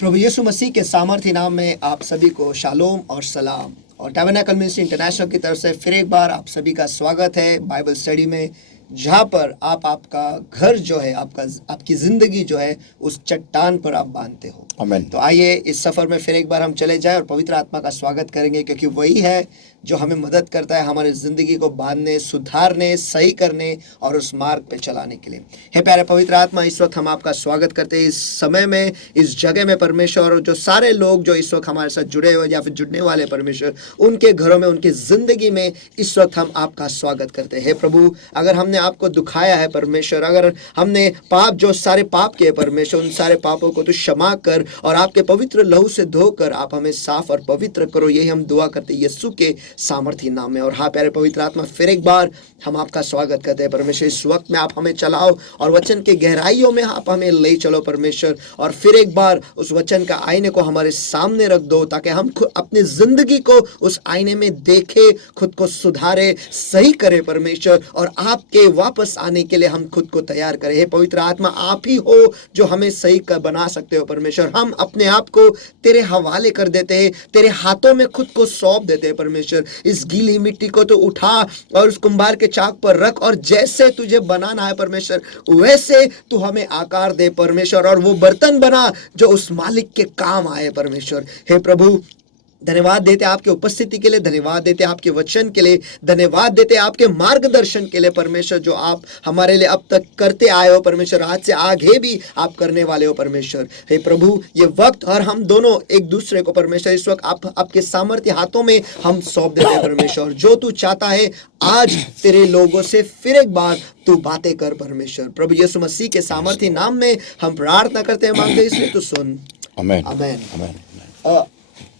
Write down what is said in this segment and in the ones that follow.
प्रभु यीशु मसीह के सामर्थ्य नाम में आप सभी को शालोम और सलाम। और टैबरनेकल मिनिस्ट्री इंटरनेशनल की तरफ से फिर एक बार आप सभी का स्वागत है बाइबल स्टडी में, जहाँ पर आपका घर जो है, आपकी ज़िंदगी जो है उस चट्टान पर आप बांधते हो। आमीन। तो आइए इस सफ़र में फिर एक बार हम चले जाएं और पवित्र आत्मा का स्वागत करेंगे, क्योंकि वही है जो हमें मदद करता है हमारी ज़िंदगी को बांधने, सुधारने, सही करने और उस मार्ग पे चलाने के लिए। हे प्यारे पवित्र आत्मा, इस वक्त हम आपका स्वागत करते हैं इस समय में, इस जगह में परमेश्वर। और जो सारे लोग जो इस वक्त हमारे साथ जुड़े हुए या फिर जुड़ने वाले परमेश्वर, उनके घरों में, उनकी ज़िंदगी में इस वक्त हम आपका स्वागत करते हैं। हे प्रभु, अगर हमने आपको दुखाया है परमेश्वर, अगर हमने पाप, जो सारे पाप किए परमेश्वर, उन सारे पापों को तो क्षमा कर और आपके पवित्र लहू से धोकर आप हमें साफ और पवित्र करो। यही हम दुआ करते हैं यीशु के सामर्थ्य नाम में। और हाँ प्यारे पवित्र आत्मा, फिर एक बार हम आपका स्वागत करते हैं परमेश्वर। इस वक्त में आप हमें चलाओ और वचन के गहराइयों में आप हमें ले चलो परमेश्वर। और फिर एक बार उस वचन का आईने को हमारे सामने रख दो, ताकि हम अपनी जिंदगी को उस आईने में देखे, खुद को सुधारे, सही करे परमेश्वर, और आपके वापस आने के लिए हम खुद को तैयार करें। हे पवित्र आत्मा, आप ही हो जो हमें सही कर बना सकते हो परमेश्वर। हम अपने आप को तेरे हवाले कर देते हैं, तेरे हाथों में खुद को सौंप देते हैं परमेश्वर। इस गीली मिट्टी को तो उठा और उस कुंभार के चाक पर रख, और जैसे तुझे बनाना है परमेश्वर, वैसे तू हमें आकार दे परमेश्वर, और वो बर्तन बना जो उस मालिक के काम आए परमेश्वर। हे प्रभु, धन्यवाद देते आपके उपस्थिति के लिए, धन्यवाद देते आपके वचन के लिए, धन्यवाद देते आपके मार्गदर्शन के लिए परमेश्वर, जो आप हमारे लिए अब तक करते आए हो परमेश्वर, आज से आगे भी आप करने वाले हो परमेश्वर। हे प्रभु, ये वक्त और हम दोनों एक दूसरे को परमेश्वर इस वक्त आप आपके सामर्थ्य हाथों में हम सौंप देते हैं परमेश्वर। जो तू चाहता है आज तेरे लोगों से फिर एक बार तू बातें कर परमेश्वर। प्रभु यीशु मसीह के सामर्थ्य नाम में हम प्रार्थना करते हैं, मांगते हैं, इसलिए तू सुन। आमीन। आमीन। आमीन।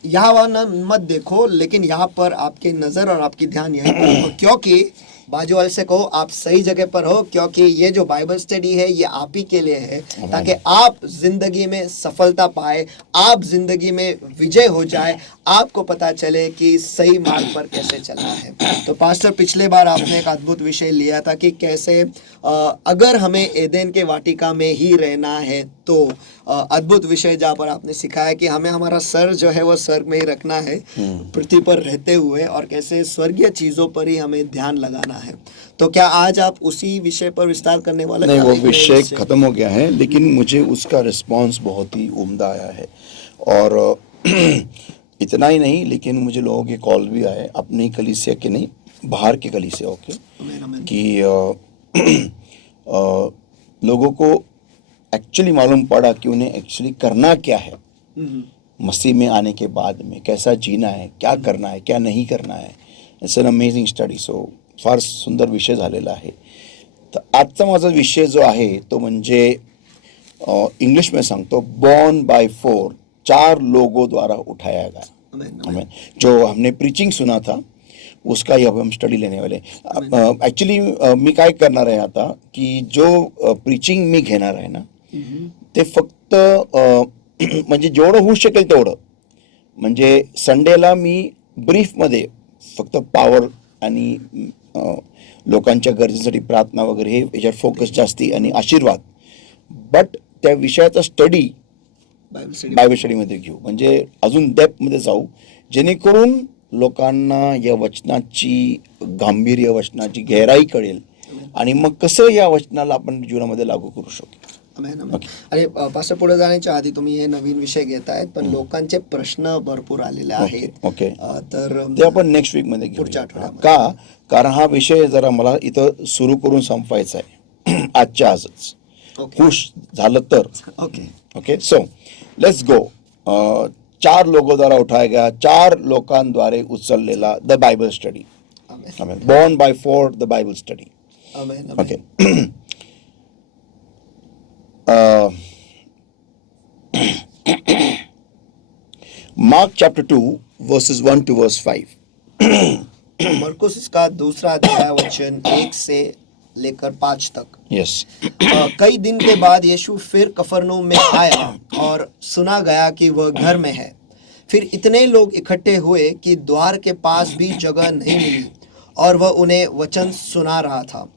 यहाँ वहाँ मत देखो, लेकिन यहाँ पर आपकी नज़र और आपकी ध्यान यहीं पर हो, क्योंकि बाजू वाले से कहो आप सही जगह पर हो, क्योंकि ये जो बाइबल स्टडी है ये आप ही के लिए है, ताकि आप जिंदगी में सफलता पाए, आप जिंदगी में विजय हो जाए, आपको पता चले कि सही मार्ग पर कैसे चलना है। तो पास्टर, पिछले बार आपने एक अद्भुत विषय लिया था कि कैसे अगर हमें एदेन के वाटिका में ही रहना है तो अद्भुत विषय जहाँ पर आपने सिखाया कि हमें हमारा सर जो है वो स्वर्ग में ही रखना है पृथ्वी पर रहते हुए, और कैसे स्वर्गीय चीज़ों पर ही हमें ध्यान लगाना है। तो क्या आज आप उसी विषय पर विस्तार करने वाले? नहीं, वो विषय खत्म हो गया है, लेकिन मुझे उसका रिस्पांस बहुत ही उम्दा आया है। और इतना ही नहीं, लेकिन मुझे लोगों के कॉल भी आए, अपनी कलीसिया के नहीं, बाहर के कलीसिया के, कि लोगों को एक्चुअली मालूम पड़ा कि उन्हें एक्चुअली करना क्या है मसीह में आने के बाद में, कैसा जीना है, क्या करना है, क्या नहीं करना है। It's an amazing study. So फार सुंदर विषय झालेला आहे. तर आजचा माझा विषय जो आहे तो म्हणजे इंग्लिश में सांगतो, बॉर्न बाय 4 लोगों द्वारा उठाया गया. जो हमने प्रीचिंग सुना था उसका ही अब हम स्टडी लेने वाले. ॲक्च्युली मी काय करणार आहे आता, की जो प्रीचिंग मी घेणार आहे ना ते फक्त म्हणजे जेवढं होऊ शकेल तेवढं, म्हणजे संडेला मी ब्रीफमध्ये फक्त पॉवर आणि लोकांच्या गरजेसाठी प्रार्थना वगैरे हे याच्यावर फोकस जास्ती आणि आशीर्वाद, बट त्या विषयाचा स्टडी बायबल स्टडीमध्ये घेऊ, म्हणजे अजून डेप्थमध्ये जाऊ, जेणेकरून लोकांना या वचनाची गांभीर्य, वचनाची गहराई कळेल आणि मग कसं या वचनाला आपण जीवनामध्ये लागू करू शकतो. आणि पास्टर, पुढे जाण्याच्या आधी तुम्ही हे नवीन विषय घेतायत, पण लोकांचे प्रश्न भरपूर आलेले आहेत. ओके, तर ते आपण नेक्स्ट वीक मध्ये पुढच्या घेऊया. आठवड्यात. कारण हा विषय जरा मला इथं सुरू करून संपवायचा आहे आजच्या आजच. खुश झालं तर. Okay, so let's go. 4 लोगों द्वारा उठाया गया, 4 लोकांद्वारे उचललेला the Bible study. Borne by 4 the Bible study. Okay. Mark chapter 2 verses 1 to verse 5. मरकुस इसका दूसरा अध्याय वचन 1 से लेकर 5 तक. Yes. कई दिन के बाद यीशु फिर कफरनहूम में आया और सुना गया कि वह घर में है. फिर इतने लोग इकट्ठे हुए कि द्वार के पास भी जगह नहीं मिली, और वह उन्हें वचन सुना रहा था.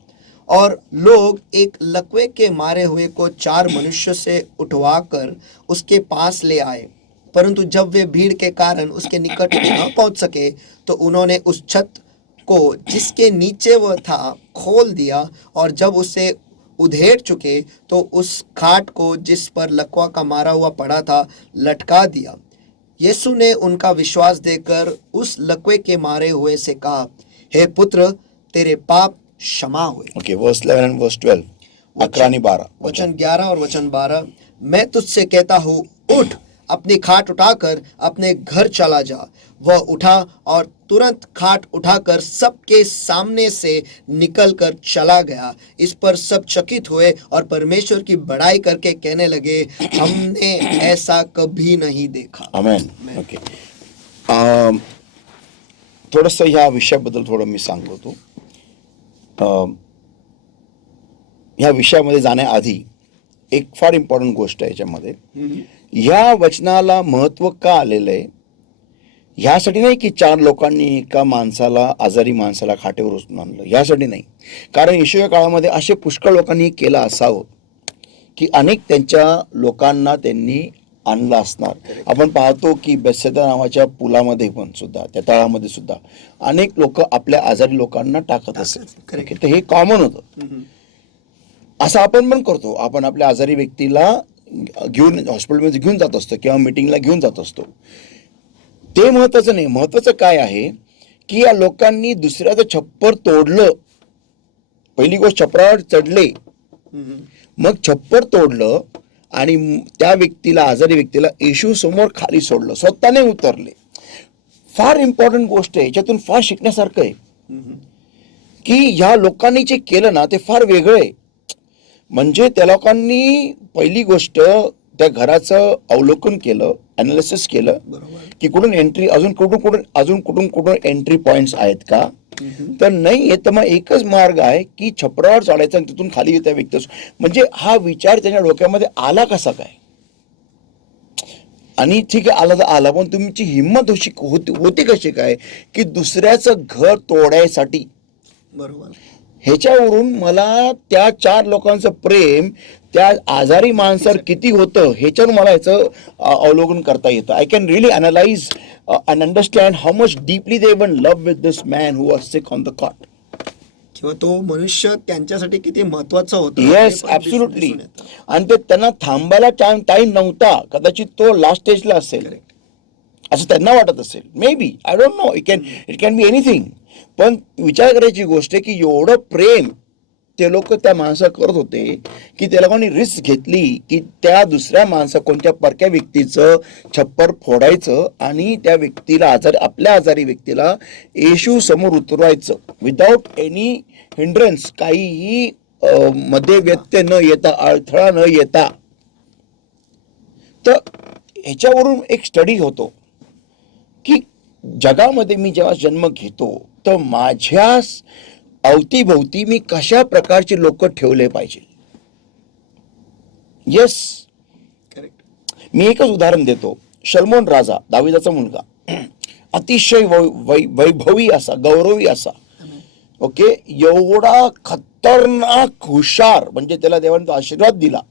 और लोग एक लकवे के मारे हुए को 4 मनुष्य से उठवाकर उसके पास ले आए, परंतु जब वे भीड़ के कारण उसके निकट न पहुंच सके तो उन्होंने उस छत को जिसके नीचे वह था खोल दिया, और जब उसे उधेड़ चुके तो उस खाट को जिस पर लकवा का मारा हुआ पड़ा था लटका दिया। यीशु ने उनका विश्वास देखकर उस लकवे के मारे हुए से कहा, हे पुत्र, तेरे पाप क्षमा हुए। ओके, वर्स 11 एंड वर्स 12, 11 आणि 12 वचन 11 और वचन 12, मैं तुझसे कहता हूँ, उठ, अपनी खाट उठाकर अपने घर चला जा। वह उठा और तुरंत खाट उठाकर सबके सामने से निकलकर चला गया। इस पर सब चकित हुए और परमेश्वर की बड़ाई करके कहने लगे, हमने ऐसा कभी नहीं देखा। आमेन. ओके, थोडंसं ह्या विषयाबद्दल थोडं मी सांगतो. ह्या विषयामध्ये जाण्याआधी एक फार इम्पॉर्टंट गोष्ट आहे याच्यामध्ये. ह्या वचनाला महत्त्व का आलेलं आहे? ह्यासाठी नाही की 4 लोकांनी एका माणसाला, आजारी माणसाला खाटेवर उचलून आणलं, ह्यासाठी नाही. कारण येशूच्या काळामध्ये असे पुष्कळ लोकांनी केलं असावं की अनेक त्यांच्या लोकांना त्यांनी आणलं असणार. आपण पाहतो की बेथसेदा नावाच्या पुलामध्ये पण सुद्धा, त्या तळामध्ये सुद्धा अनेक लोक आपल्या आजारी लोकांना टाकत असत. तर हे कॉमन होतं. असं आपण पण करतो. आपण आपल्या आजारी व्यक्तीला घेऊन हॉस्पिटलमध्ये घेऊन जात असतो किंवा मीटिंगला घेऊन जात असतो. ते महत्वाचं नाही. महत्वाचं काय आहे की या लोकांनी दुसऱ्याचं छप्पर तोडलं. पहिली गोष्ट, छपरावर चढले, मग छप्पर तोडलं आणि त्या व्यक्तीला, आजारी व्यक्तीला येशू समोर खाली सोडलं, स्वतःने उतरले. फार इम्पॉर्टंट गोष्ट आहे, याच्यातून फार शिकण्यासारखं आहे की ह्या लोकांनी जे केलं ना ते फार वेगळं आहे. म्हणजे त्या लोकांनी पहिली गोष्ट त्या घराचं अवलोकन केलं, अनालिसिस केलं की कुठून एंट्री, अजून कुठून एंट्री पॉइंट्स आहेत का. तर नाही आहे, तर मग एकच मार्ग आहे की छपरावर चढायचा आणि तिथून खाली त्या व्यक्ती. म्हणजे हा विचार त्याच्या डोक्यामध्ये आला कसा काय? आणि ठीक आहे, आला तर आला, पण तुमची हिंमत होती कशी काय की दुसऱ्याचं घर तोडायसाठी? बरोबर. ह्याच्यावरून मला त्या 4 लोकांचं प्रेम त्या आजारी माणसावर किती होतं ह्याच्यावरून मला याचं अवलोकन करता येतं. I can really analyse and understand how much deeply they one love with this man who was sick on the cot. किंवा तो मनुष्य त्यांच्यासाठी किती महत्वाचा होता. Yes, absolutely. आणि ते त्यांना थांबायला टाइम नव्हता. कदाचित तो लास्ट स्टेजला असेल असं त्यांना वाटत असेल. May be, I don't know, it can be anything. पण विचार करायची गोष्ट आहे की एवढं प्रेम ते लोक त्या माणसा करत होते की त्या लोकांनी रिस्क घेतली की त्या दुसऱ्या कोणत्या परक्या व्यक्तीचं छप्पर फोडायचं आणि त्या व्यक्तीला, आपल्या आजारी व्यक्तीला येशू समोर उतरवायचं विदाउट एनी हिंड्रन्स, काहीही मध्ये व्यत्यय न येता, अडथळा न येता. तर ह्याच्यावरून एक स्टडी होतो की जगामध्ये मी जेव्हा जन्म घेतो तर माझ्या अवतीभोवती मी कशा प्रकारचे लोक ठेवले पाहिजे. येस, मी एकच उदाहरण देतो. शल्मोन राजा, दाविदाचा मुलगा, अतिशय वैभवी असा, गौरवी असा, ओके, एवढा खतरनाक हुशार, म्हणजे त्याला देवाने तो आशीर्वाद दिला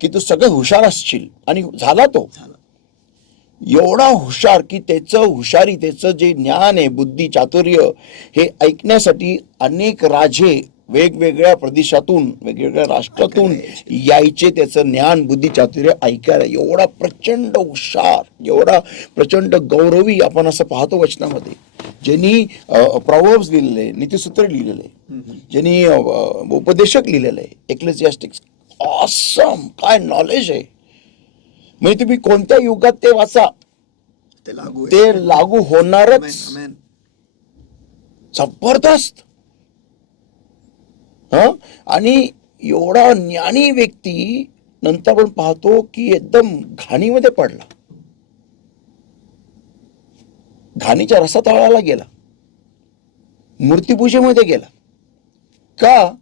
की तू सगळं हुशार असशील, आणि झाला तो. एवढा हुशार की त्याचं जे ज्ञान आहे, बुद्धी, चातुर्य, हे ऐकण्यासाठी अनेक राजे वेगवेगळ्या प्रदेशातून, वेगवेगळ्या राष्ट्रातून यायचे त्याचं ज्ञान, बुद्धी, चातुर्य ऐकायला. एवढा प्रचंड हुशार, एवढा प्रचंड गौरवी आपण असं पाहतो वचनामध्ये. ज्यांनी प्रॉव्हर्ब्स लिहिलेले, नीतिसूत्र लिहिलेले, ज्यांनी उपदेशक लिहिलेले, एक्लेसियास्टिक्स. ऑसम, काय नॉलेज आहे. म्हणजे तुम्ही कोणत्या युगात ते वाचा, ते लागू होणारच. जबरदस्त. आणि एवढा ज्ञानी व्यक्ती नंतर आपण पाहतो की एकदम घाणीमध्ये पडला, घाणीच्या रसातळाला गेला, मूर्तीपूजेमध्ये गेला. का?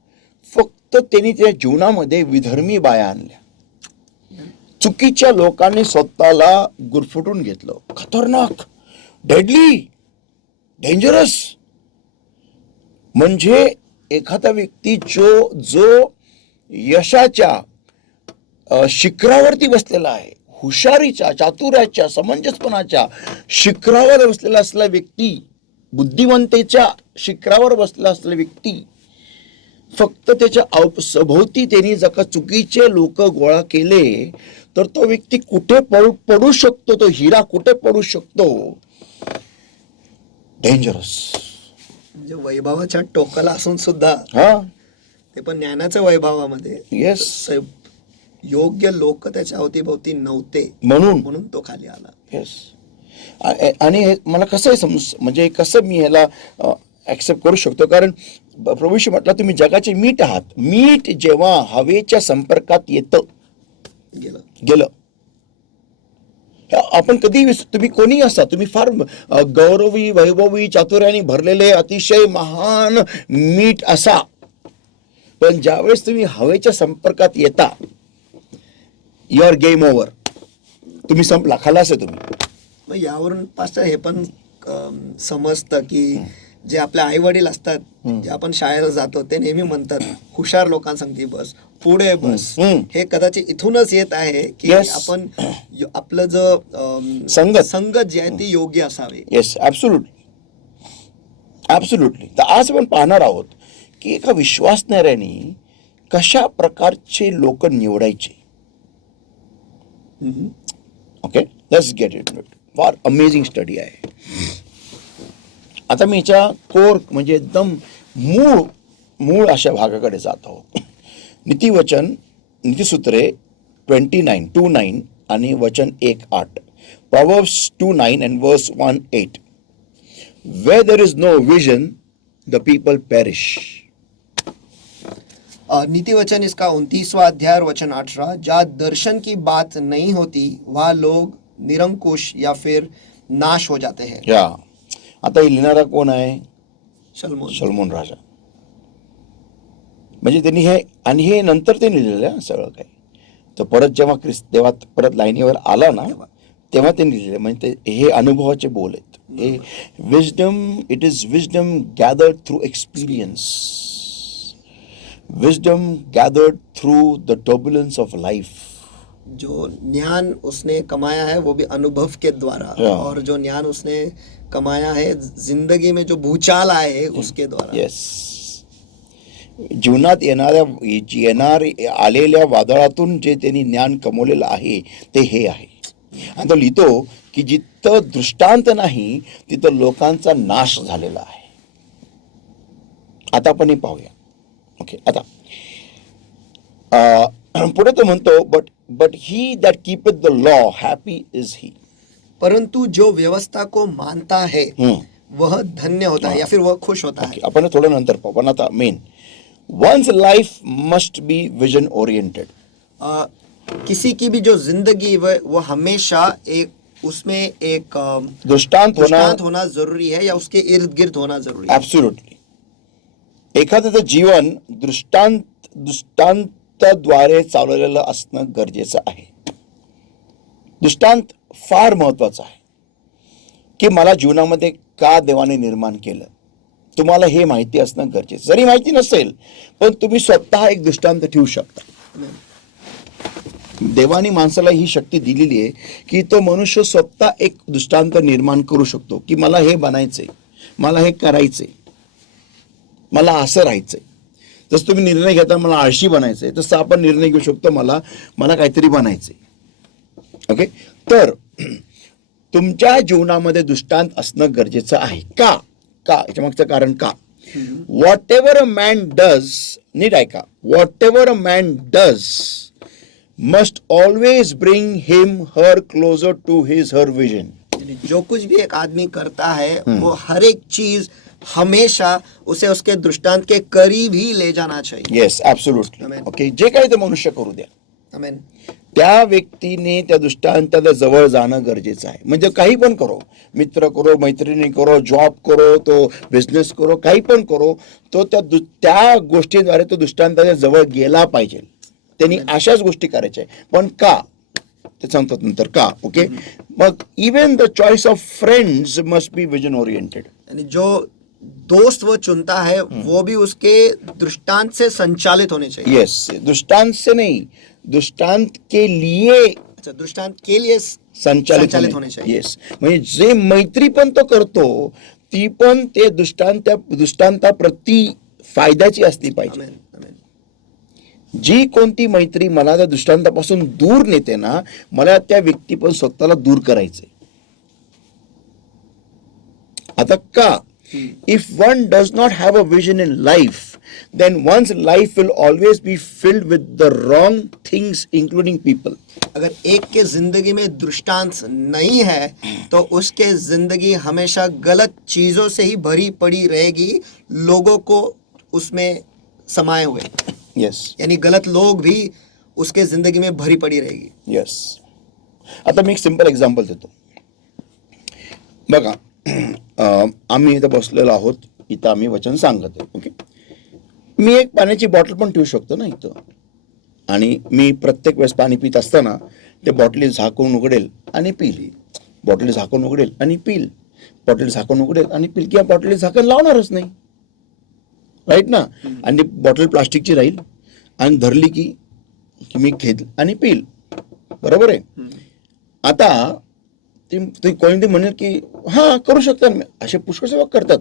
फक्त त्यांनी त्या जीवनामध्ये विधर्मी बाया आणल्या. चुकीच्या लोकांनी स्वतःला गुरफटून घेतलं. खतरनाक, डेडली, डेंजरस. म्हणजे एखादा व्यक्ती जो यशाच्या शिखरावरती बसलेला आहे, हुशारीच्या, चातुर्याच्या, समंजसपणाच्या शिखरावर बसलेला असलेला व्यक्ती, बुद्धिमत्तेच्या शिखरावर बसलेला असलेला व्यक्ती, फक्त त्याच्या सभोवती त्यांनी जर का चुकीचे लोक गोळा केले तर तो व्यक्ती कुठे पडू शकतो, तो हिरा कुठे पडू शकतो, डेंजरस. म्हणजे वैभवाच्या टोकाला असून सुद्धा हा, ते पण ज्ञानाच्या वैभवामध्ये येस, योग्य लोक त्याच्या अवतीभोवती नव्हते म्हणून तो खाली आला. येस. आणि मला कसं म्हणजे कसं मी ह्याला ऍक्सेप्ट करू शकतो, कारण प्रभू येशू म्हटलं तुम्ही जगाचे मीठ आहात. मीठ जेव्हा हवेच्या संपर्कात येतं गेलं, आपण कधी तुम्ही कोणी असता, तुम्ही फार गौरवी, वैभवी, चातुर्याने भरलेले अतिशय महान मीठ असा, पण ज्यावेळेस तुम्ही हवेच्या संपर्कात येता, युअर गेम ओव्हर, तुम्ही संपला, खलास आहे तुम्ही. मग यावरून पास्टर हे पण समजतं की जे आपले आई वडील असतात, जे आपण शाळेला जातो, ते नेहमी म्हणतात हुशार लोकांसंगती बस, पुढे बस. हे कदाचित इथूनच येत आहे की आपण आपलं जो संगत जी आहे ती योग्य असावी. Yes, absolutely. तर आज आपण पाहणार आहोत की एका विश्वासणाऱ्याने कशा प्रकारचे लोक निवडायचे. Okay, let's get it. फार अमेझिंग स्टडी आहे. आता मी याच्या कोर म्हणजे एकदम मूळ अशा भागाकडे जात आहोत. नीतिसूत्रे 29:2-9 आणि वचन 1:8. Proverbs 2:9 and verse 1:8. Where there is no vision, the people perish. नीति वचन इसका 29वां अध्याय वचन 18. जहाँ दर्शन की बात नहीं होती वहाँ लोग निरंकुश या फिर नाश हो जाते हैं. या आता हे लिहिणारा कोण आहे? शलोमोन राजा. म्हणजे त्यांनी हे नंतर त्यांनी लिहिलेलं आहे सगळं काही. तर परत जेव्हा देवा परत लाईनीवर आला ना, तेव्हा त्यांनी लिहिलेलं. म्हणजे हे अनुभवाचे बोल आहेत. हे wisdom, it is wisdom gathered through experience, wisdom gathered through the turbulence of life. जो ज्ञान उसने कमाया है वो भी अनुभव के द्वारा, और जो ज्ञान उसने कमाया है जिंदगी में जो भूचाल आए है उसके द्वारा. येस, जीवनात आलेल्या वादळातून जे त्यांनी ज्ञान कमवलेलं आहे ते हे आहे. आणि तो लिहितो की जिथं दृष्टांत नाही तिथं लोकांचा नाश झालेला आहे. आता आपण हे पाहूया. ओके, आता पुढे तो म्हणतो, but he that keepeth the law happy is he. परंतु जो व्यवस्था को मानता है वह धन्य होता है या फिर वह खुश होता है. आपण थोडं नंतर पाहू, पण आता main, one's life must be vision oriented. किसी की भी जो जिंदगी वो हमेशा उसमें एक दृष्टांत होना जरूरी है या उसके इर्द गिर्द होना जरूरी है. ऍब्सोल्युटली. एखाद्याचं जीवन दृष्टांताद्वारे चालवलेलं असणं गरजेचं आहे. दृष्टांत फार महत्वाचा आहे की मला जीवनामध्ये का देवाने निर्माण केलं, तुम्हाला हे माहिती असणं गरजेचं. जरी माहिती नसेल पण तुम्ही स्वतः एक दृष्टांत ठेवू शकता. देवाने माणसाला ही शक्ती दिलेली आहे की तो मनुष्य स्वतः एक दृष्टांत निर्माण करू शकतो की मला हे बनायचंय, मला हे करायचंय, मला असं राहायचंय. जसं तुम्ही निर्णय घेता मला आळशी बनायचंय, तसं आपण निर्णय घेऊ शकतो मला काहीतरी बनायचंय. ओके, तर तुमच्या जीवनामध्ये दृष्टांत असणं गरजेचं आहे. का याच्यामागचं कारण का? Whatever a man does, नीट ऐका, whatever a man does must always bring him her closer to her vision. जो कुछ भी एक आदमी करता है वो हर एक चीज हमेशा उसे उसके दृष्टांत के करीब ही ले जाना चाहिए. Yes, absolutely. ओके, जे काही ते मनुष्य करू द्या, आमेन, त्या व्यक्तीने त्या दृष्टांताच्या जवळ जाणं गरजेचं आहे. म्हणजे काही पण करो, मित्र करो, मैत्रिणी करो, जॉब करो, तो बिझनेस करो, काही पण करो, तो त्या गोष्टीद्वारे तो दृष्टांताच्या जवळ गेला पाहिजे. त्यांनी अशाच गोष्टी करायच्या. पण का ते सांगतात नंतर का. ओके, मग even the choice of friends must be vision oriented. आणि जो दोस्त वो चुनता है वो भी उसके दृष्टांत से संचालित होने चाहिए। यस, दृष्टांत से नहीं, दृष्टांत के लिए अच्छा, दृष्टांत के लिए संचालित होणे चाहिए। येस, म्हणजे जे मैत्री पण तो करतो ती पण ते दृष्टांताप्रती फायद्याची असली पाहिजे. आमेन, आमेन. जी कोणती मैत्री मला त्या दृष्टांतापासून दूर नेते ना, मला त्या व्यक्ती पण स्वतःला दूर करायचंय. आता का? If one does not have a vision in life, then one's life will always be filled with the wrong things, including people. अगर एक के जिंदगी में दृष्टांत नहीं है तो उसके जिंदगी हमेशा गलत चीजों से ही भरी पड़ी रहेगी, लोगों को उसमें समाये हुए, Yes, यानी गलत लोग भी उसके जिंदगी में भरी पड़ी रहेगी. yes. आता मी एक सिंपल एक्झाम्पल देतो. बघा, आम्ही इथं बसलेलो आहोत, इथं आम्ही वचन सांगत आहे. ओके, मी एक पाण्याची बॉटल पण ठेवू शकतो ना इथं, आणि मी प्रत्येक वेळेस पाणी पित असताना ते बॉटली झाकून उघडेल आणि पिल, बॉटली झाकून उघडेल आणि पिल, बॉटली झाकून उघडेल आणि पिल, किंवा बॉटली झाकण लावणारच नाही, राईट ना. आणि बॉटल प्लास्टिकची राहील आणि धरली की मी घेत आणि पिल, बरोबर आहे. आता ते कोणी म्हणेल की हां करू शकतात, असे पुष्कळ सेवक करतात,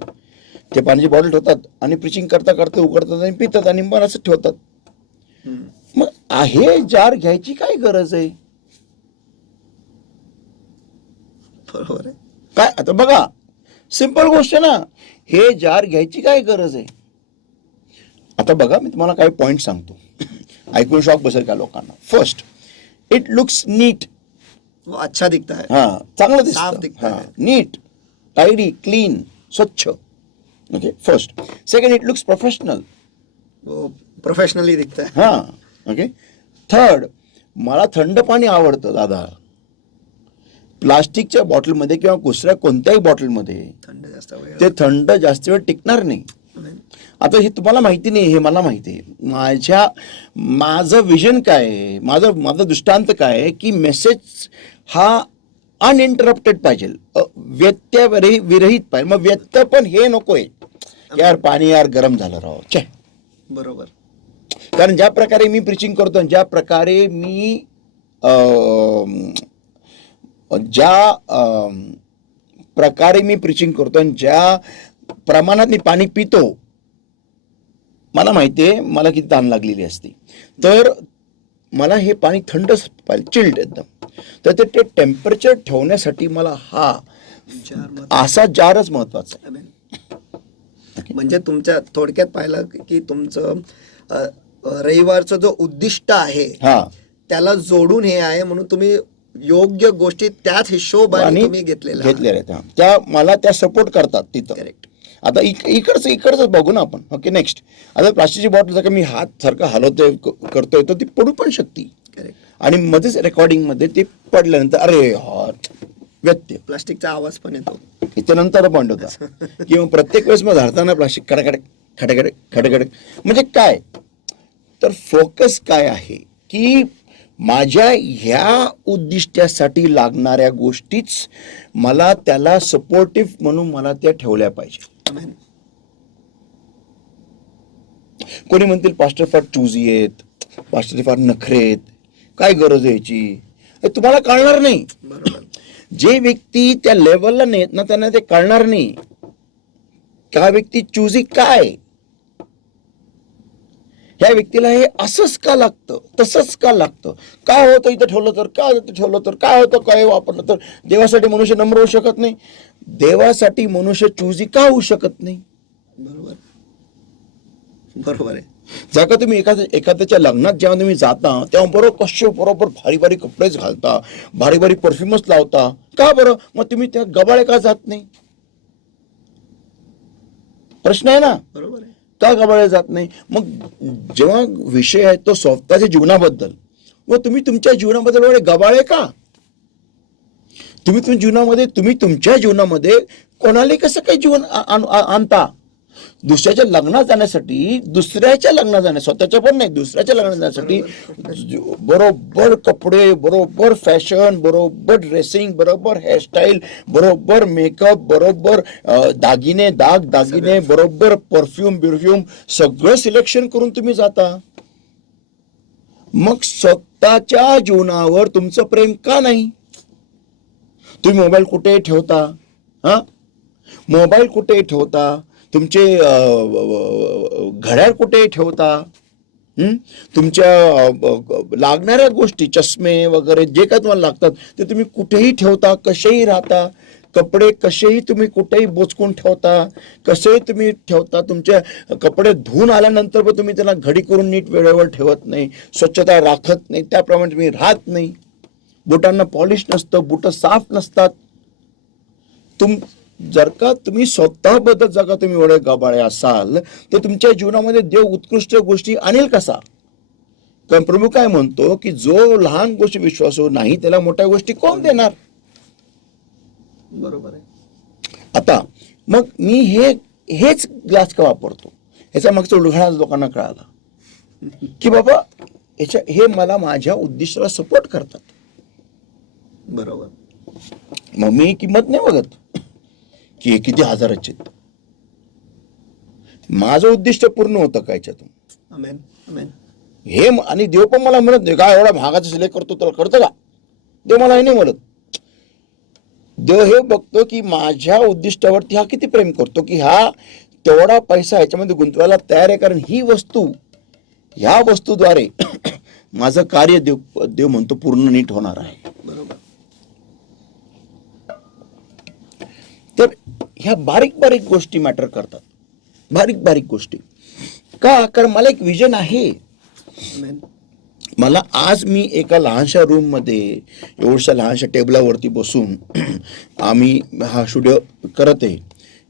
ते पाण्याची बॉटल ठेवतात आणि प्रिचिंग करता करता उघडतात आणि पितात आणि मग असं ठेवतात. मग आहे जार घ्यायची काय गरज आहे? बरोबर आहे. काय आता बघा, सिंपल गोष्ट आहे ना, हे जार घ्यायची काय गरज आहे? आता बघा, मी तुम्हाला काही पॉइंट सांगतो, ऐकून शॉक बसेल का लोकांना. फर्स्ट, इट लुक्स नीट, वो अच्छा दिखता है, हाँ, चांगलं साफ दिसतं, दिखता हाँ, है. नीट, टाइडी, क्लीन, स्वच्छ. Okay, first. Second, it looks professional, वो प्रोफेशनली दिखता है. हां. ओके. थर्ड, मला थंड पाणी आवडतं दादा. प्लास्टिकच्या बॉटलमध्ये किंवा दुसऱ्या कोणत्याही बॉटलमध्ये थंड जास्त वेळ ते थंड जास्त वेळ टिकणार नाही. आता हे तुम्हाला माहिती नाही, हे मला माहिती आहे. माझं विजन काय आहे, माझं दृष्टांत काय आहे, की मेसेज हा अनइंटरप्टेड पाहिजे, व्यत्यय विरहित पाहिजे. मग व्यत्यय पण हे नकोय, यार पाणी यार गरम झालं राव, छे. बरोबर. कारण ज्या प्रकारे मी प्रिचिंग करतो, ज्या प्रकारे मी प्रिचिंग करतो आणि ज्या प्रमाणात मी पाणी पितो, मला माहिती आहे मला किती तहान लागलेली असते. तर मला हे पाणी थंड पाहिजे, चिल्ड एकदम. तर ते टेम्परेचर ठेवण्यासाठी मला हा असा जारच महत्वाचा आहे. म्हणजे तुमच्या थोडक्यात पाहिलं की तुमचं रविवारचं जो उद्दिष्ट आहे हा, त्याला जोडून हे आहे, म्हणून तुम्ही योग्य गोष्टी त्याच हिशोबाने तुम्ही घेतलेल्या आहेत. त्या मला त्या सपोर्ट करतात तिथं. करेक्ट. आता इकडचं बघू ना आपण. Okay, next. आता प्लास्टिकची बॉटल जर का मी हात सारखा हलवतोय करतोय तर ती पडू पण शकते. करेक्ट. आणि मध्येच रेकॉर्डिंग मध्ये ते पडल्यानंतर अरे व्यत्यय, प्लास्टिकचा आवाज पण येतो. इथे नंतर पॉइंट होता. किंवा प्रत्येक वेळेस मग धरताना प्लास्टिक खडखडक खडखडक खडखडक. म्हणजे काय, तर फोकस काय आहे की माझ्या ह्या उद्दिष्टासाठी लागणाऱ्या गोष्टीच मला त्याला सपोर्टिव्ह म्हणून मला त्या ठेवल्या पाहिजे. कोणी म्हणतील पास्टर फार चूजी आहेत, पास्टर फार नखरे आहेत, काय गरज आहे याची, हे तुम्हाला कळणार नाही. बरोबर. जे व्यक्ती त्या लेवलला नेत ना त्यांना ते कळणार नाही का व्यक्ती चूजी काय, ह्या व्यक्तीला हे असंच का लागतं, तसंच का लागतं, काय होतं इथं ठेवलं तर, काय इथं ठेवलं तर, काय होतं काय वापरलं तर. देवासाठी मनुष्य नम्र होऊ शकत नाही, देवासाठी मनुष्य चूजी का होऊ शकत नाही. बरोबर. बरोबर आहे. जर का तुम्ही एखाद्याच्या लग्नात जेव्हा तुम्ही जाता तेव्हा बरोबर भारी भारी कपडेच घालता, भारी भारी परफ्युमच लावता, का बरं? मग तुम्ही त्या गबाळे का जात नाही, प्रश्न आहे ना. बरोबर आहे. का गबाळे जात नाही? मग जेव्हा विषय आहे तो स्वतःच्या जीवनाबद्दल, व तुम्ही तुमच्या जीवनाबद्दल एवढे गबाळे का? तुम्ही तुमच्या जीवनामध्ये कोणाला कसं काही जीवन आणता, दुसऱ्याच्या लग्नात जाण्यासाठी, दुसऱ्याच्या लग्नात जाण्या, स्वतःच्या पण नाही, दुसऱ्याच्या लग्नात जाण्यासाठी बरोबर कपडे, बरोबर फॅशन, बरोबर ड्रेसिंग, बरोबर हेअरस्टाईल, बरोबर मेकअप, बरोबर दागिने, दागिने, बरोबर परफ्यूम बिरफ्यूम सगळं सिलेक्शन करून तुम्ही जाता. मग स्वतःच्या जीवनावर तुमचं प्रेम का नाही? तुम्ही मोबाईल कुठे ठेवता? हा, मोबाईल कुठे ठेवता? तुमचे घड्याळ कुठे ठेवता? तुमच्या लागणाऱ्या गोष्टी, चष्मे वगैरे जे काय तुम्हाला लागतात ते तुम्ही कुठेही ठेवता, कसेही राहता. कपडे कसेही तुम्ही कुठेही बोचकून ठेवता, कसेही तुम्ही ठेवता. तुमचे कपडे धुवून आल्यानंतर पण तुम्ही त्याला घडी करून नीट वेळेवर ठेवत नाही, स्वच्छता राखत नाही, त्याप्रमाणे तुम्ही राहत नाही. बुटांना पॉलिश नसतं, बुटं साफ नसतात. जर का तुम्ही स्वतःबद्दल जर का तुम्ही एवढे गबाळे असाल तर तुमच्या जीवनामध्ये देव उत्कृष्ट गोष्टी आणेल कसा? कारण प्रभू काय म्हणतो की जो लहान गोष्टी विश्वासू नाही त्याला मोठ्या गोष्टी कोण देणार? बरोबर आहे. आता मग मी हेच ग्लास का वापरतो, ह्याचा मागचा उलगडा लोकांना कळाला की बाबा हे मला माझ्या उद्दिष्टाला सपोर्ट करतात. बरोबर. मग मी किंमत नाही बघत की हे किती हजाराचे. माझं उद्दिष्ट पूर्ण होतं का याच्यातून? आमेन, आमेन. हे आणि देव पण मला म्हणत नाही काय एवढा महागाचं सिलेक्ट करतो तर करतं का? देव मला हे नाही म्हणत. देव हे बघतो की माझ्या उद्दिष्टावरती हा किती प्रेम करतो, की हा तेवढा पैसा ह्याच्यामध्ये गुंतवायला तयार आहे, कारण ही वस्तू, ह्या वस्तूद्वारे माझं कार्य देव म्हणतो पूर्ण नीट होणार आहे. बरोबर. तर ह्या बारीक बारीक गोष्टी मॅटर करतात, बारीक बारीक गोष्टी का? कारण मला एक विजन आहे. आमेन. मला आज मी एका लहानशा रूममध्ये एवढ्या लहानशा टेबलावरती बसून आम्ही हा स्टुडिओ करत आहे.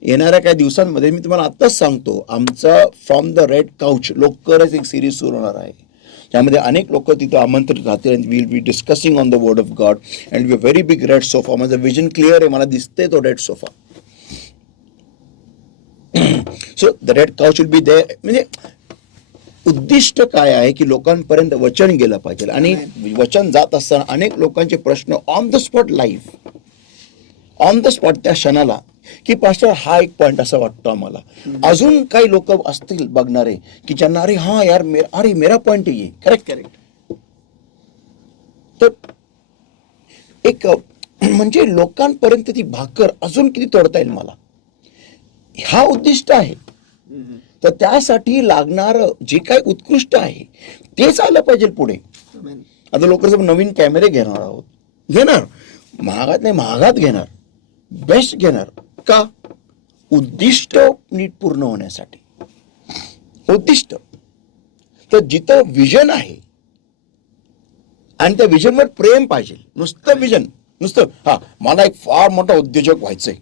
येणाऱ्या काही दिवसांमध्ये मी तुम्हाला आत्ताच सांगतो, आमचा फ्रॉम द रेड काउच लवकरच एक सिरीज सुरू होणार आहे. त्यामध्ये अनेक लोक तिथं आमंत्रित राहतील and will be discussing on the word of God and a very big red sofa. माझं विजन क्लिअर आहे, मला दिसतंय तो red sofa. So the red couch will be there. म्हणजे उद्दिष्ट काय आहे की लोकांपर्यंत वचन गेलं पाहिजे, आणि वचन जात असताना अनेक लोकांचे प्रश्न on the spot live, on the spot त्या क्षणाला, की पास्टर हा एक पॉइंट असा वाटतो आम्हाला. अजून काही लोक असतील बघणारे की ज्यांना अरे हा यार अरे मेरा पॉइंट आहे, करेक्ट करेक्ट. तर एक म्हणजे लोकांपर्यंत ती भाकर अजून किती तोडता येईल मला, हा उद्दिष्ट आहे. तर त्यासाठी लागणार जे काही उत्कृष्ट आहे तेच आलं पाहिजे पुढे. आमेन. आता लोक नवीन कॅमेरे घेणार आहोत, घेणार, महागात नाही महागात घेणार, बेस्ट घेणार का? उद्दिष्ट नीट पूर्ण होण्यासाठी. उद्दिष्ट तर जिथं विजन आहे आणि त्या विजनवर प्रेम पाहिजे. नुसतं विजन, नुसतं हा मला एक फार मोठा उद्योजक व्हायचंय,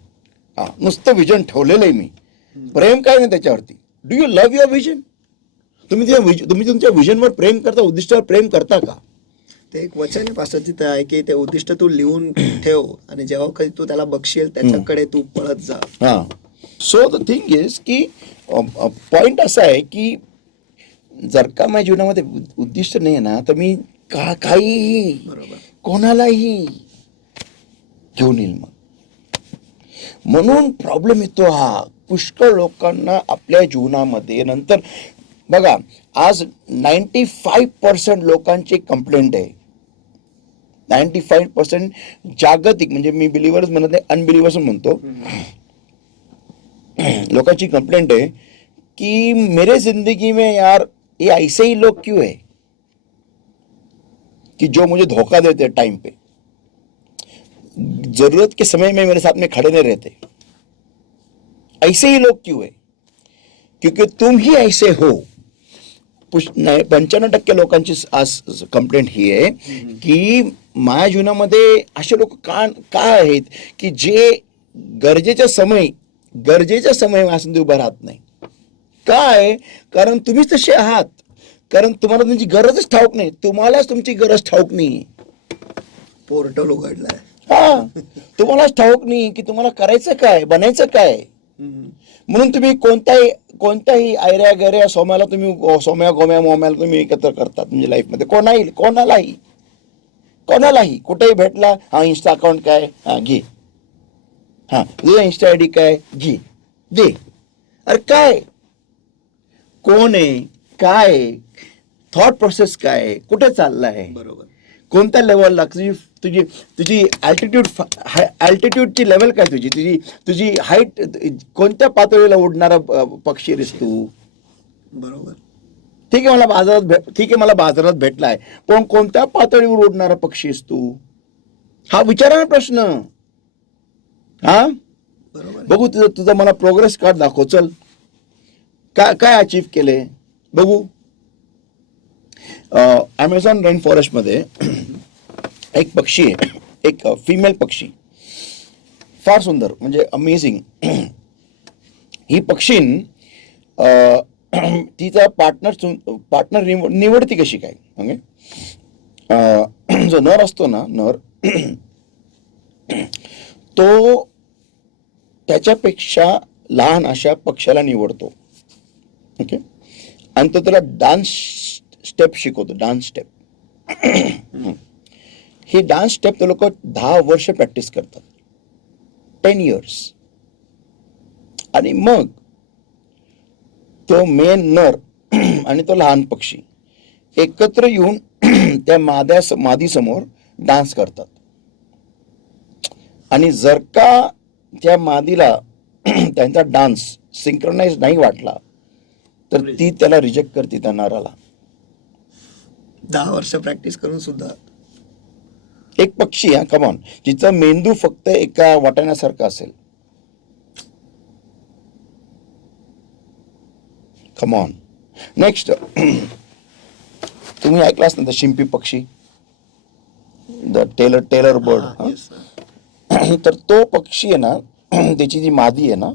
हा नुसतं विजन ठेवलेलं आहे मी, प्रेम काय नाही त्याच्यावरती. Do you love your vision? तुम्ही तुमच्या विजनवर प्रेम करता, उद्दिष्टावर प्रेम करता का? ते एक वचन आहे पास्टर तिथं आहे की ते उद्दिष्ट तू लिहून ठेव आणि जेव्हा कधी तू त्याला बघशील त्याच्याकडे तू पळत जा. हा. सो द थिंग इज की पॉइंट असा आहे की जर का माझ्या जीवनामध्ये उद्दिष्ट नाही आहे ना, तर मी काहीही बरोबर. कोणालाही घेऊन येईल. म्हणून प्रॉब्लेम येतो हा पुष्कळ लोकांना आपल्या जीवनामध्ये. नंतर बघा, आज 95% लोकांची कंप्लेंट आहे, 95% जागतिक, म्हणजे मी बिलिव्हर्स म्हणत नाही, अनबिलिव्हर्स म्हणतो, लोकांची कंप्लेंट आहे कि मेरे जिंदगी में यार ये ऐसे ही लोग क्यों है कि जो मुझे धोखा देते टाइम पे, जरूरत के समय में मेरे साथ में खड़े नहीं रहते. ऐसे ही लोग क्यों है? क्योंकि तुम ही ऐसे हो. 95% लोकांची आज कंप्लेंट ही आहे की माझ्या जीवनामध्ये असे लोक का आहेत की जे गरजेच्या समय माझ्यासमोर उभं राहत नाही. काय? कारण तुम्हीच तसे आहात, कारण तुम्हाला तुमची गरजच ठाऊक नाही, तुम्हालाच तुमची गरज ठाऊक नाही. पोर्टल उघडलाय. हा, तुम्हालाच ठाऊक नाही की तुम्हाला करायचं काय, बनायचं काय. म्हणून तुम्ही कोणत्याही आयऱ्या गैऱ्या सोम्याला तुम्ही सोम्या गोम्या मोम्याला तुम्ही एकत्र करतात म्हणजे लाईफमध्ये कोणालाही कुठेही भेटला, हा इन्स्टा अकाउंट काय, हा घे, हा तुझं इन्स्टा आय डी काय, घे, दे. अरे काय, कोण आहे, काय आहे, थॉट प्रोसेस काय आहे, कुठे चाललाय, बरोबर. कोणत्या लेवलला तुझी तुझी तुझी अल्टिट्यूडची लेवल काय, तुझी हाईट कोणत्या पातळीला उडणारा पक्षी आहेस तू. बरोबर. ठीक आहे मला बाजारात भेटलाय, पण कोणत्या पातळीवर उडणारा पक्षी आहेस तू, हा विचारा ना प्रश्न. हा बरोबर. बघू तुझं मला प्रोग्रेस कार्ड दाखव, चल काय अचीव्ह केले बघू. अमेझॉन रेन फॉरेस्ट मध्ये एक पक्षी आहे, एक फिमेल पक्षी, फार सुंदर, म्हणजे अमेझिंग. ही पक्षीन तिचा पार्टनर निवडती कशी काय, म्हणजे जो नर असतो ना, नर तो त्याच्यापेक्षा लहान अशा पक्षाला निवडतो. ओके. आणि तो त्याला डान्स स्टेप शिकवतो, डान्स स्टेप. ही डान्स स्टेप ते लोक 10 वर्ष प्रॅक्टिस करतात, 10 years. आणि मग तो मेन नर आणि तो लहान पक्षी एकत्र येऊन त्या मादी समोर डान्स करतात. आणि जर का त्या मादीला त्यांचा डान्स सिंक्रोनाइज नाही वाटला तर ती त्याला रिजेक्ट करते, त्या नराला. 10 वर्ष प्रॅक्टिस करून सुद्धा. एक पक्षी, हा कमॉन, जिचा मेंदू फक्त एका वाटाण्यासारखा असेल. कमॉन. नेक्स्ट, तुम्ही ऐकलाच ना, शिंपी पक्षी, the tailor bird. Yes, sir. तर तो पक्षी आहे ना, त्याची जी मादी आहे ना,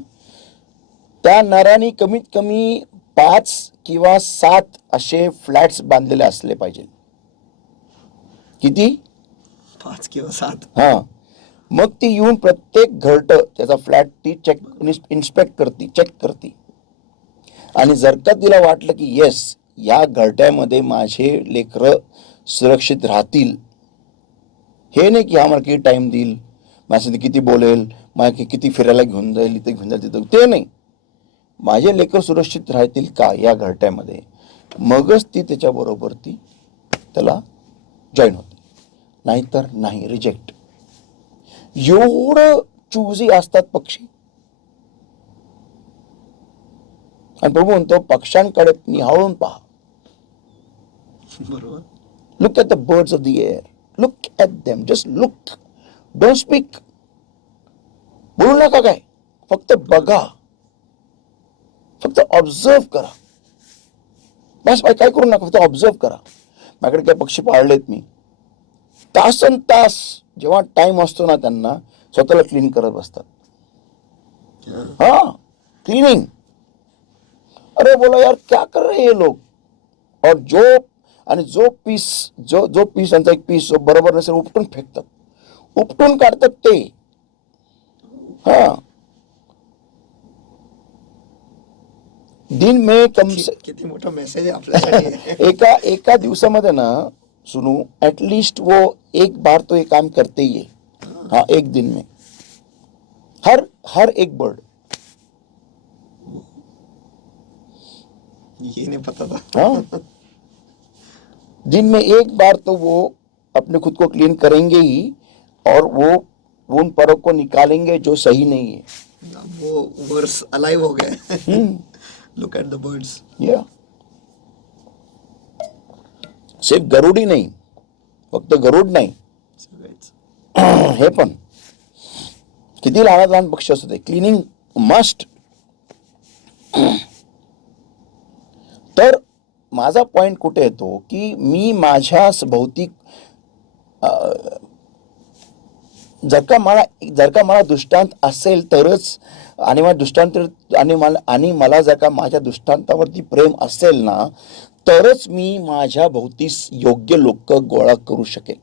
त्या नराने कमीत कमी 5 किंवा 7 असे फ्लॅट्स बांधलेले असले पाहिजे. किती? 5 किंवा 7. हा. मग ती येऊन प्रत्येक घरट त्याचा फ्लॅट ती इन्स्पेक्ट करते, चेक करते. आणि जर का तिला वाटलं की येस, या घरट्यामध्ये माझे लेकरं सुरक्षित राहतील, हे नाही की हा मला किती टाइम देईल, माझ्यासाठी किती बोलेल, मला किती फिरायला घेऊन जाईल, इथे घेऊन जाईल, तिथं, ते नाही, माझे लेकर सुरक्षित राहतील का या घरट्यामध्ये, मगच ती त्याच्याबरोबर ती त्याला जॉईन होते, नाहीतर नाही, रिजेक्ट. एवढं चूजी असतात पक्षी. आणि प्रभू म्हणतो, पक्ष्यांकडे निहाळून पहा. बरोबर. Look at the birds of the air, look at them, just look, don't speak. बोलू नका काय, फक्त बघा, फक्त ऑब्झर्व करा. बस काय करू नका, फक्त ऑब्झर्व करा. माझ्याकडे काय पक्षी पाळलेत मी, तासन तास जेव्हा टाइम असतो ना त्यांना, स्वतःला क्लीन करत बसतात. हा, क्लीनिंग. अरे बोला यार, क्या कर रहे ये लोग. और जो पीस त्यांचा एक पीस बरोबर नसेल, उपटून फेकतात, उपटून काढतात ते. हा, दिन में कम से किती मोठा मेसेज आहे आपल्यासाठी. एका दिवसामध्ये ना सुनू, एटलीस्ट वो एक बार तो ये काम करते ही है. हाँ, एक दिन में हर एक बर्ड. ये नहीं पता था. हाँ, दिन में एक बार तो वो अपने खुद को क्लीन करेंगे ही, और वो उन परों को निकालेंगे जो सही नहीं है. वो वर्स अलाइव हो गए. Look at the birds. या, सिर्फ गरुड ही नाही, फक्त गरुड नाही, हे पण किती लहान पक्षी असू दे, क्लिनिंग मस्ट. तर माझा पॉइंट कुठे येतो की मी माझ्या भौतिक जर का मला दृष्टांत असेल तरच, आणि मला दृष्टांत आणि मला जर का माझ्या दृष्टांतावरती प्रेम असेल ना, तरच मी माझ्या भोवती योग्य लोक गोळा करू शकेल.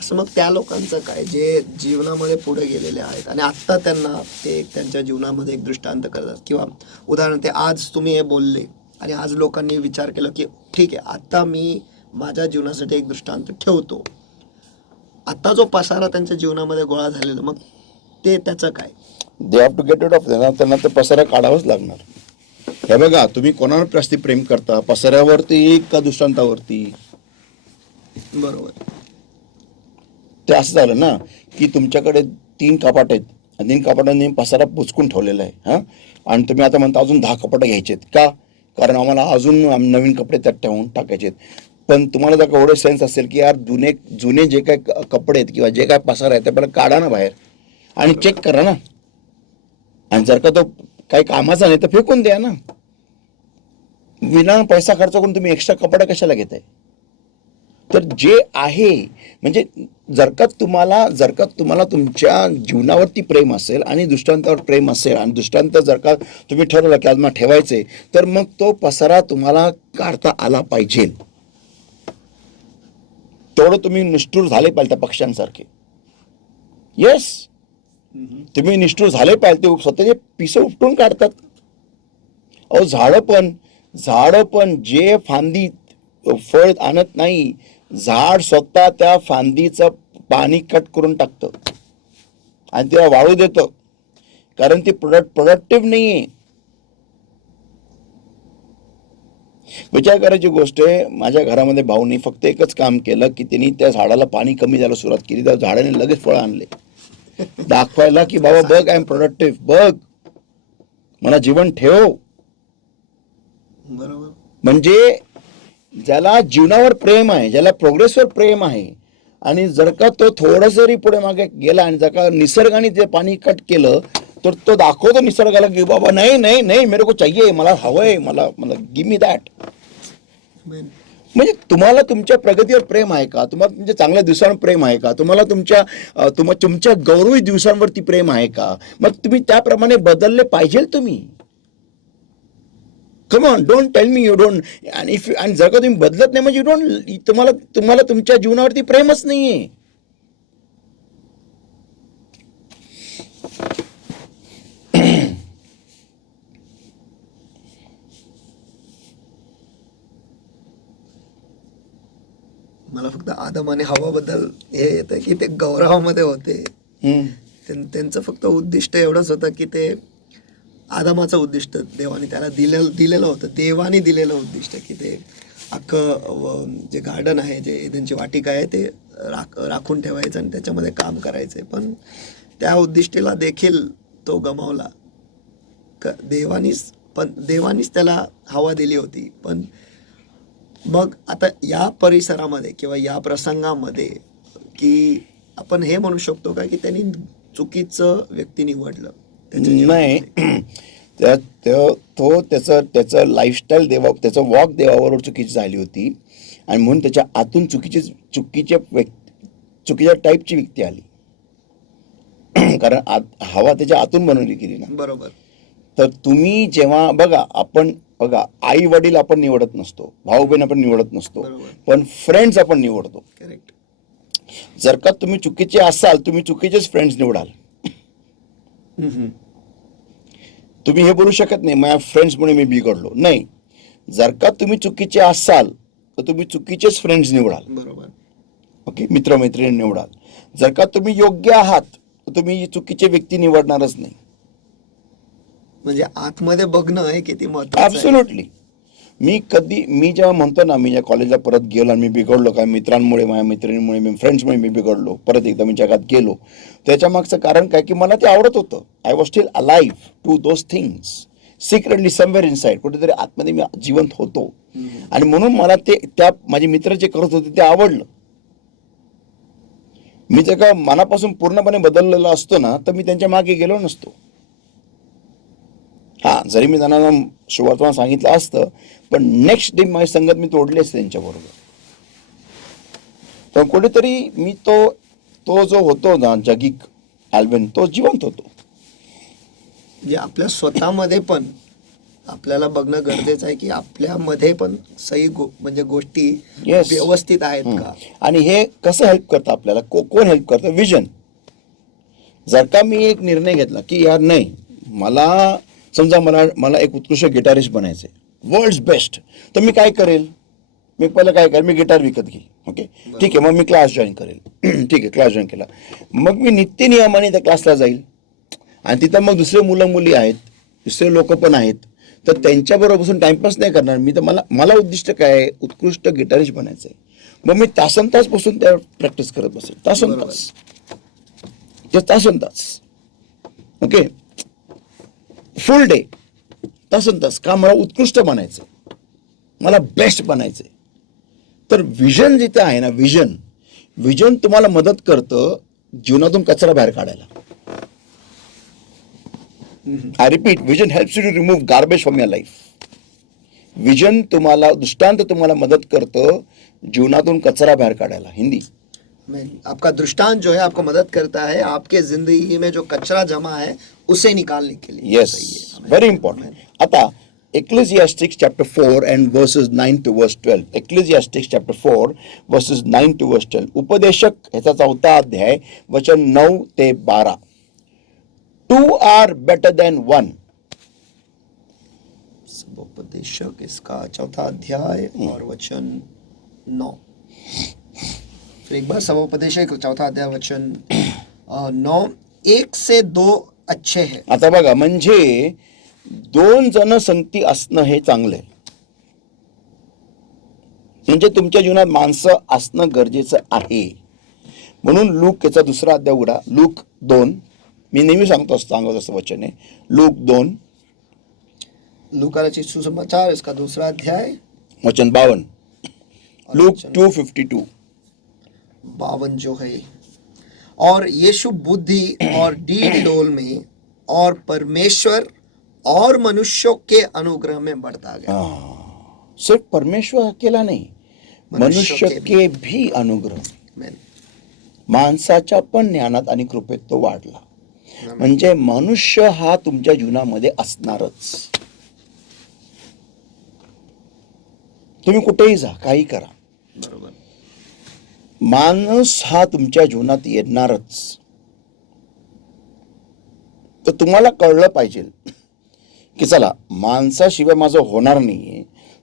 असं मग त्या लोकांचं काय जे जीवनामध्ये पुढे गेलेले आहेत आणि आत्ता त्यांना ते त्यांच्या जीवनामध्ये एक दृष्टांत करतात, किंवा उदाहरण ते आज तुम्ही हे बोलले आणि आज लोकांनी विचार केला की ठीक आहे, आता मी माझ्या जीवनासाठी एक दृष्टांत ठेवतो. आता जो पसारा त्यांच्या जीवनामध्ये गोळा झालेला, मग ते त्याचं काय? They have to get it off. त्यांना ते पसारा काढावाच लागणार. हे बघा, तुम्ही कोणावर जास्ती प्रेम करता, पसाऱ्यावरती का दृष्टांतावरती? बरोबर. ते असं झालं ना की तुमच्याकडे 3 कपाट आहेत आणि 3 कपाटांनी पसारा पुचकून ठेवलेला आहे. हां, आणि तुम्ही आता म्हणता अजून 10 कपाटं घ्यायचे आहेत का? कारण आम्हाला अजून नवीन कपडे त्यात ठेवून टाकायचे आहेत. पण तुम्हाला जर एवढं सेन्स असेल की यार जुने जुने जे काय कपडे आहेत किंवा जे काय पसारा आहे ते पहिला काढा ना बाहेर आणि चेक करा ना. आणि जर का तो काही कामाचा नाही तर फेकून द्या ना. विना पैसा खर्च करून तुम्ही एक्स्ट्रा कपडे कशाला घेताय? तर जे आहे म्हणजे जर का तुम्हाला तुमच्या जीवनावरती प्रेम असेल आणि दृष्टांतावर प्रेम असेल आणि दृष्टांत जर का तुम्ही ठरवलं की आज मला ठेवायचे, तर मग तो पसारा तुम्हाला काढता आला पाहिजे. तेवढं तुम्ही निष्ठुर झाले पाहिजे त्या पक्ष्यांसारखे. येस, तुम्ही निष्ठुर झाले पाहिजे. ते स्वतःचे पिसं उपटून काढतात. अहो, झाडं पण जे फांदी फळ आणत नाही, झाड स्वतः त्या फांदीचं पाणी कट करून टाकतं आणि त्याला वाळू देतं, कारण ती प्रोडक्टिव्ह नाहीये. विचार करायची गोष्ट आहे, माझ्या घरामध्ये भाऊनी फक्त एकच काम केलं की त्यांनी त्या झाडाला पाणी कमी द्यायला सुरुवात केली, त्या झाडाने लगेच फळं आणले दाखवायला की बाबा बघ, आय एम प्रोडक्टिव्ह, बघ मला जीवन ठेव. बरोबर. म्हणजे ज्याला जीवनावर प्रेम आहे, ज्याला प्रोग्रेसवर प्रेम आहे, आणि जर का तो थोडं जरी पुढे मागे गेला आणि जर का निसर्गाने ते पाणी कट केलं तर तो दाखवतो निसर्गाला की बाबा नाही नाही नाही, मेरे को चाहिए, मला हवंय, मला मला गिव मी दॅट. म्हणजे तुम्हाला तुमच्या प्रगतीवर प्रेम आहे का? तुम्हाला तुमच्या चांगल्या दिवसांवर प्रेम आहे का? तुम्हाला तुमच्या गौरवी दिवसांवरती प्रेम आहे का? मग तुम्ही त्याप्रमाणे बदलले पाहिजे तुम्ही. Come on, don't tell me you don't. आणि जर का तुम्ही बदलत नाही म्हणजे यू डोंट, तुम्हाला तुमच्या जीवनावरती प्रेमच नाहीये. मला फक्त आदम आणि हवा बद्दल हे येतं की ते गौरवामध्ये होते. त्यांचं फक्त उद्दिष्ट एवढंच होतं की ते आदमाचं उद्दिष्ट देवाने त्याला दिलेलं होतं. देवाने दिलेलं उद्दिष्ट की ते अख्खं जे गार्डन आहे, जे एदेनची वाटिका आहे, ते राखून ठेवायचं आणि त्याच्यामध्ये काम करायचं. पण त्या उद्दिष्टाला देखील तो गमावला. देवानीच त्याला हवा दिली होती. पण मग आता या परिसरामध्ये किंवा या प्रसंगामध्ये की आपण हे म्हणू शकतो का की त्यांनी चुकीचं व्यक्ती निवडलं त्याच्या नाही. जीवनामध्ये? त्याचं लाईफस्टाईल त्याचं वॉक देवाबरोबर चुकीची झाली होती आणि म्हणून त्याच्या आतून चुकीच्या टाईपची व्यक्ती आली. कारण हवा त्याच्या आतून बनवली गेली ना. बरोबर. तर तुम्ही जेव्हा बघा, आई वडील आपण निवडत नसतो, भाऊ बहीण आपण निवडत नसतो, बरोबर. पण फ्रेंड्स आपण निवडतो. करेक्ट. जर का तुम्ही चुकीचे असाल, तुम्ही चुकीचेच फ्रेंड्स निवडाल. तुम्ही हे बोलू शकत नाही माझ्या फ्रेंड्समुळे मी बिघडलो. नाही, जर का तुम्ही चुकीचे असाल तर तुम्ही चुकीचेच फ्रेंड्स निवडाल. बरोबर. ओके, मित्रमैत्रिणी निवडाल. जर का तुम्ही योग्य आहात तर तुम्ही चुकीचे व्यक्ती निवडणारच नाही. म्हणजे आतमध्ये बघणं हे किती महत्त्वाचं आहे. ॲब्सोल्युटली. मी जेव्हा म्हणतो ना, मी ज्या कॉलेजला परत गेलो आणि मी बिघडलो, काय मित्रांमुळे, माझ्या मैत्रिणींमुळे, मी फ्रेंड्समुळे मी बिघडलो, परत एकदा मी जगात गेलो, त्याच्या मागचं कारण काय की मला ते आवडत होतं. I was still alive to those things secretly somewhere inside. कुठेतरी आतमध्ये मी जिवंत होतो आणि म्हणून मला माझे मित्र जे करत होते ते आवडलं. मी जर का मनापासून पूर्णपणे बदललेला असतो ना तर मी त्यांच्या मागे गेलो नसतो. हां, जरी मी त्यांना सुरुवातीला सांगितलं असतं, पण नेक्स्ट डे माझी संगत मी तोडली असते त्यांच्याबरोबर. पण कुठेतरी मी तो जो होतो ना जगिक ॲल्विन, तो जिवंत होतो. म्हणजे आपल्या स्वतःमध्ये पण आपल्याला बघणं गरजेचं आहे की आपल्यामध्ये पण सही म्हणजे गोष्टी Yes. व्यवस्थित आहेत का. आणि हे कसं हेल्प करतं आपल्याला, कोण हेल्प करतं? विजन. जर का मी एक निर्णय घेतला की यार नाही, मला समजा मला एक उत्कृष्ट गिटारिस्ट बनायचं आहे, वर्ल्ड्स बेस्ट, तर मी काय करेल? मी पहिलं काय करेल? मी गिटार विकत घेईल. ओके, ठीक आहे, मग मी क्लास जॉईन करेल. ठीक आहे, क्लास जॉईन केला, मग मी नित्यनियमाने त्या क्लासला जाईल आणि तिथं मग दुसरे मुलं मुली आहेत, दुसरे लोक पण आहेत, तर त्यांच्याबरोबर बसून टाइमपास नाही करणार मी. तर मला उद्दिष्ट काय आहे? उत्कृष्ट गिटारिस्ट बनायचं आहे. मग मी तासन तास बसून त्या प्रॅक्टिस करत बसेल, तासन तास, तासन तास. ओके, फुल डे, तासन तास. का? मला उत्कृष्ट बनायचं, मला बेस्ट बनायचंय. तर विजन जिथे आहे ना, विजन तुम्हाला मदत करतं जीवनातून कचरा बाहेर काढायला. I repeat, vision helps you to remove garbage from your life. Vision तुम्हाला, दृष्टांत तुम्हाला मदत करतं जीवनातून कचरा बाहेर काढायला. हिंदी आपका दृष्टांत जो है आपको मदद करता है आपके जिंदगी में जो कचरा जमा है उसे निकालने के लिए. Yes, very important. आता Ecclesiastes chapter 4 and verses 9 to verse 12. Ecclesiastes chapter 4 verses 9 to verse 12. उपदेशक ह्याचा 4था अध्याय वचन 9 ते 12. 2 are better than 1. उपदेशक इसका 4था अध्याय और वचन 9. फिर एक बार सभोपदेशक 4था अध्याय वचन 9. 1 से 2 अच्छे हैं. आता बघा, म्हणजे 2 जण संगती असणं हे चांगलं आहे. म्हणजे तुमच्या जीवनात माणसं असणं गरजेचं आहे. म्हणून लूक याचा 2रा अध्याय उघडा. लूक 2. मी नेहमी सांगत असं वचन आहे. लूक 2 लूका रचित सुसमाचार इसका 2रा अध्याय वचन 52. लूक 2:52. 52 जो है. और यीशु बुद्धि और डील डोल में और परमेश्वर और मनुष्यों के अनुग्रह में बढ़ता गया. सिर्फ परमेश्वर अकेला नाही, मनुष्य के भी अनुग्रह. माणसाच्या पण ज्ञानात आणि कृपेत तो वाढला. म्हणजे मनुष्य हा तुमच्या जीवनामध्ये असणारच. तुम्ही कुठेही जा, काही करा, बरोबर, माणूस हा तुमच्या जीवनात येणारच. तर तुम्हाला कळलं पाहिजे की चला, माणसाशिवाय माझं होणार नाहीये,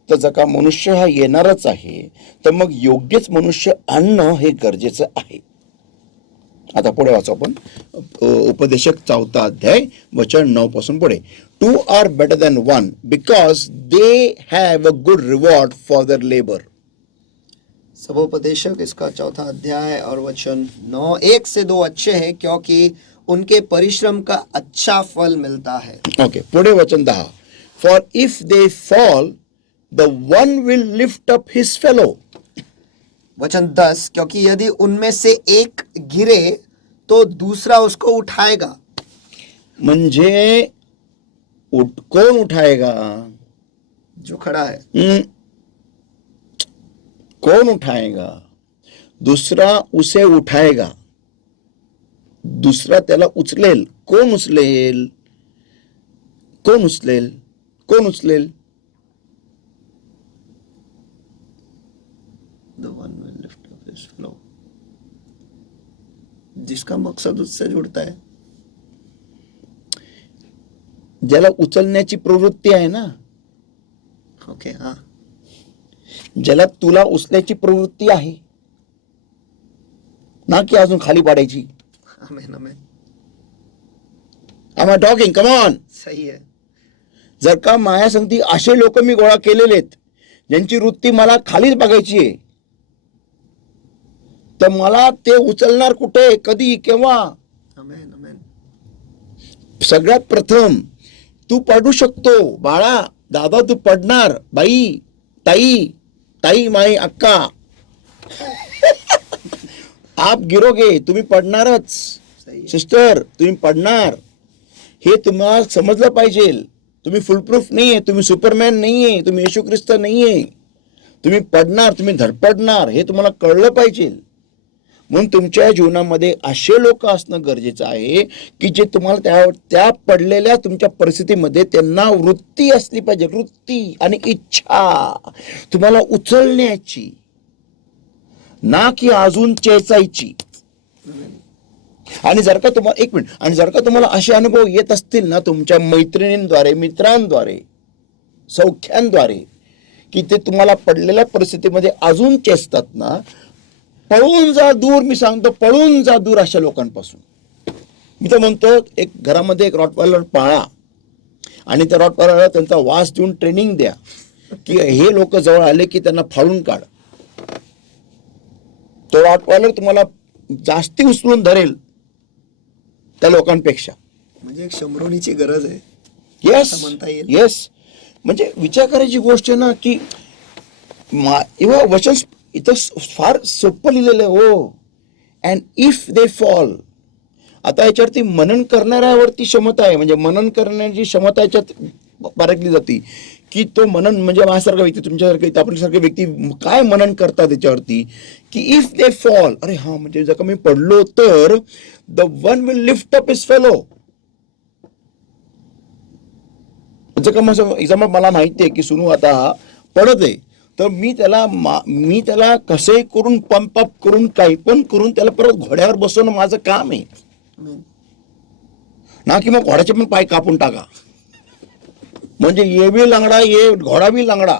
तर जर का मनुष्य हा येणारच आहे तर मग योग्यच मनुष्य आणणं हे गरजेचं आहे. आता पुढे वाचू आपण. उपदेशक 4था अध्याय वचन 9 पासून पुढे. 2 are better than 1 because they have a good reward for their labor. सभोपदेशक इसका 4था अध्याय और वचन 9. 1 से 2 अच्छे हैं क्योंकि उनके परिश्रम का अच्छा फल मिलता है. ओके, पुढे वचन 10. For if they fall, the one will lift up his fellow. वचन 10. क्योंकि यदि उनमें से एक गिरे तो दूसरा उसको उठाएगा. म्हणजे कौन उठाएगा? जो खड़ा है. कौन उठाएगा? दूसरा उसे उठाएगा, दुसरा त्याला उचलेल. कोण उचलेल? कोण उचलेल? कोण उचलेल? The one will lift up his fellow. जिसका मकसद उससे जुड़ता है. ज्याला उचलण्याची प्रवृत्ती आहे ना, ओके, हाँ, ज्याला तुला उचलायची प्रवृत्ती आहे ना, की अजून खाली पाडायची. आमेन, आमेन. Am I talking? Come on. सही है. जर का माया संगती असे लोक मी गोळा केलेले आहेत ज्यांची वृत्ती मला खालीच बघायची आहे, तर मला ते उचलणार कुठे, कधी, केव्हा? आमेन, आमेन. सगळ्यात प्रथम तू पडू शकतो बाळा, दादा तू पडणार, बाई, ताई, ताई, माई, अक्का, आप गिरोगे, तुम्ही पडणारच. सही है. सिस्टर, तुम्ही पडणार. हे तुम्हाला समजलं पाहिजे. तुम्ही फुलप्रूफ नाहीये, तुम्ही सुपरमॅन नाहीये, तुम्ही येशू ख्रिस्त नाहीये. तुम्ही पडणार, तुम्ही धडपडणार, हे तुम्हाला कळलं पाहिजे. म्हणून तुमच्या जीवनामध्ये असे लोक असणं गरजेचं आहे की जे तुम्हाला त्या पडलेल्या तुमच्या परिस्थितीमध्ये त्यांना वृत्ती असली पाहिजे, वृत्ती आणि इच्छा तुम्हाला उचलण्याची, ना की अजून चेचायची. आणि जर का तुम्हाला एक मिनिट, आणि जर का तुम्हाला असे अनुभव येत असतील ना तुमच्या मैत्रिणींद्वारे, मित्रांद्वारे, सौख्यांद्वारे, की ते तुम्हाला पडलेल्या परिस्थितीमध्ये अजून चेचतात ना, पळून जा दूर. मी सांगतो, पळून जा दूर अशा लोकांपासून. मी तर म्हणतो, एक घरामध्ये एक रॉटवायलर पाळा आणि त्या रॉटवायलरला त्यांचा वास देऊन ट्रेनिंग द्या की हे लोक जवळ आले की त्यांना फाडून काढ. तो रॉटवायलर तुम्हाला जास्ती उचलून धरेल त्या लोकांपेक्षा. म्हणजे एक शंभरुणीची गरज आहे. येस म्हणता येईल. येस. म्हणजे विचार करायची गोष्ट आहे ना की वचन इथं फार सोपं लिहिलेलं आहे. हो, अँड इफ दे फॉल. आता याच्यावरती मनन करणाऱ्यावरती क्षमता आहे, म्हणजे मनन करण्याची क्षमता याच्यात बारकली जाते की तो मनन म्हणजे माझ्यासारखा व्यक्ती, तुमच्यासारखं, आपल्यासारखे व्यक्ती काय मनन करतात त्याच्यावरती की इफ दे फॉल, अरे हा म्हणजे जर का मी पडलो तर the one will lift up his fellow. जर का एक्झाम्पल मला माहिती आहे की सुनू आता हा पडत आहे, तर मी त्याला कसे करून पंप अप करून काही पण करून त्याला परत घोड्यावर बसवणं माझं काम आहे. ना की मग घोड्याचे पण पाय कापून टाका, म्हणजे ये बी लंगडा ये घोडा बी लंगडा.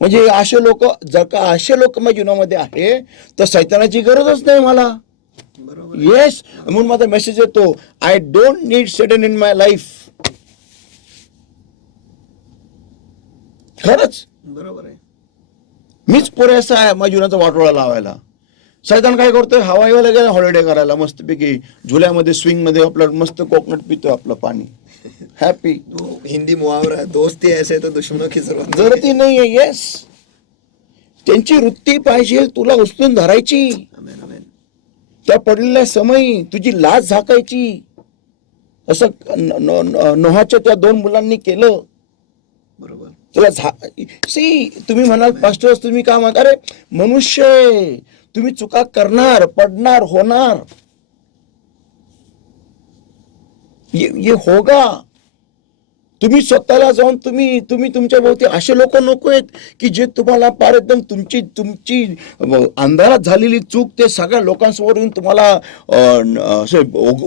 म्हणजे असे लोक, जर का असे लोक माझ्या जीवनामध्ये आहे तर सैतानाची गरजच नाही मला. येस. म्हणून माझा मेसेज येतो, I don't need Saturn in my life. खरंच बरोबर आहे. मीच पुरेसा आहे माझ्या जीवनाचा वाटोळा लावायला. सैतान काय करतोय, हवाईवाला गेला हॉलिडे करायला, मस्तपैकी झुल्यामध्ये स्विंग मध्ये आपलं मस्त कोकोनट पितोय आपलं पाणी, हॅपी. तो हिंदी मुहावरा, दोस्ती ऐसे तो दुश्मनों की जरूरत नाही आहे. येस, त्यांची वृत्ती पाहिजे तुला उचलून धरायची, आमेन, आमेन. त्या पडलेल्या समयी तुझी लाज झाकायची. असं नोहाच्या त्या 2 मुलांनी केलं. बरोबर. तुला तुम्ही म्हणाल पास्टर तुम्ही काय म्हणता, अरे मनुष्य आहे, तुम्ही चुका करणार, पडणार, होणार, ये होगा. तुम्ही स्वतःला जाऊन तुम्ही तुमच्या भोवती असे लोक नको आहेत की जे तुम्हाला पार एकदम तुमची अंधारात झालेली चूक ते सगळ्या लोकांसमोर येऊन तुम्हाला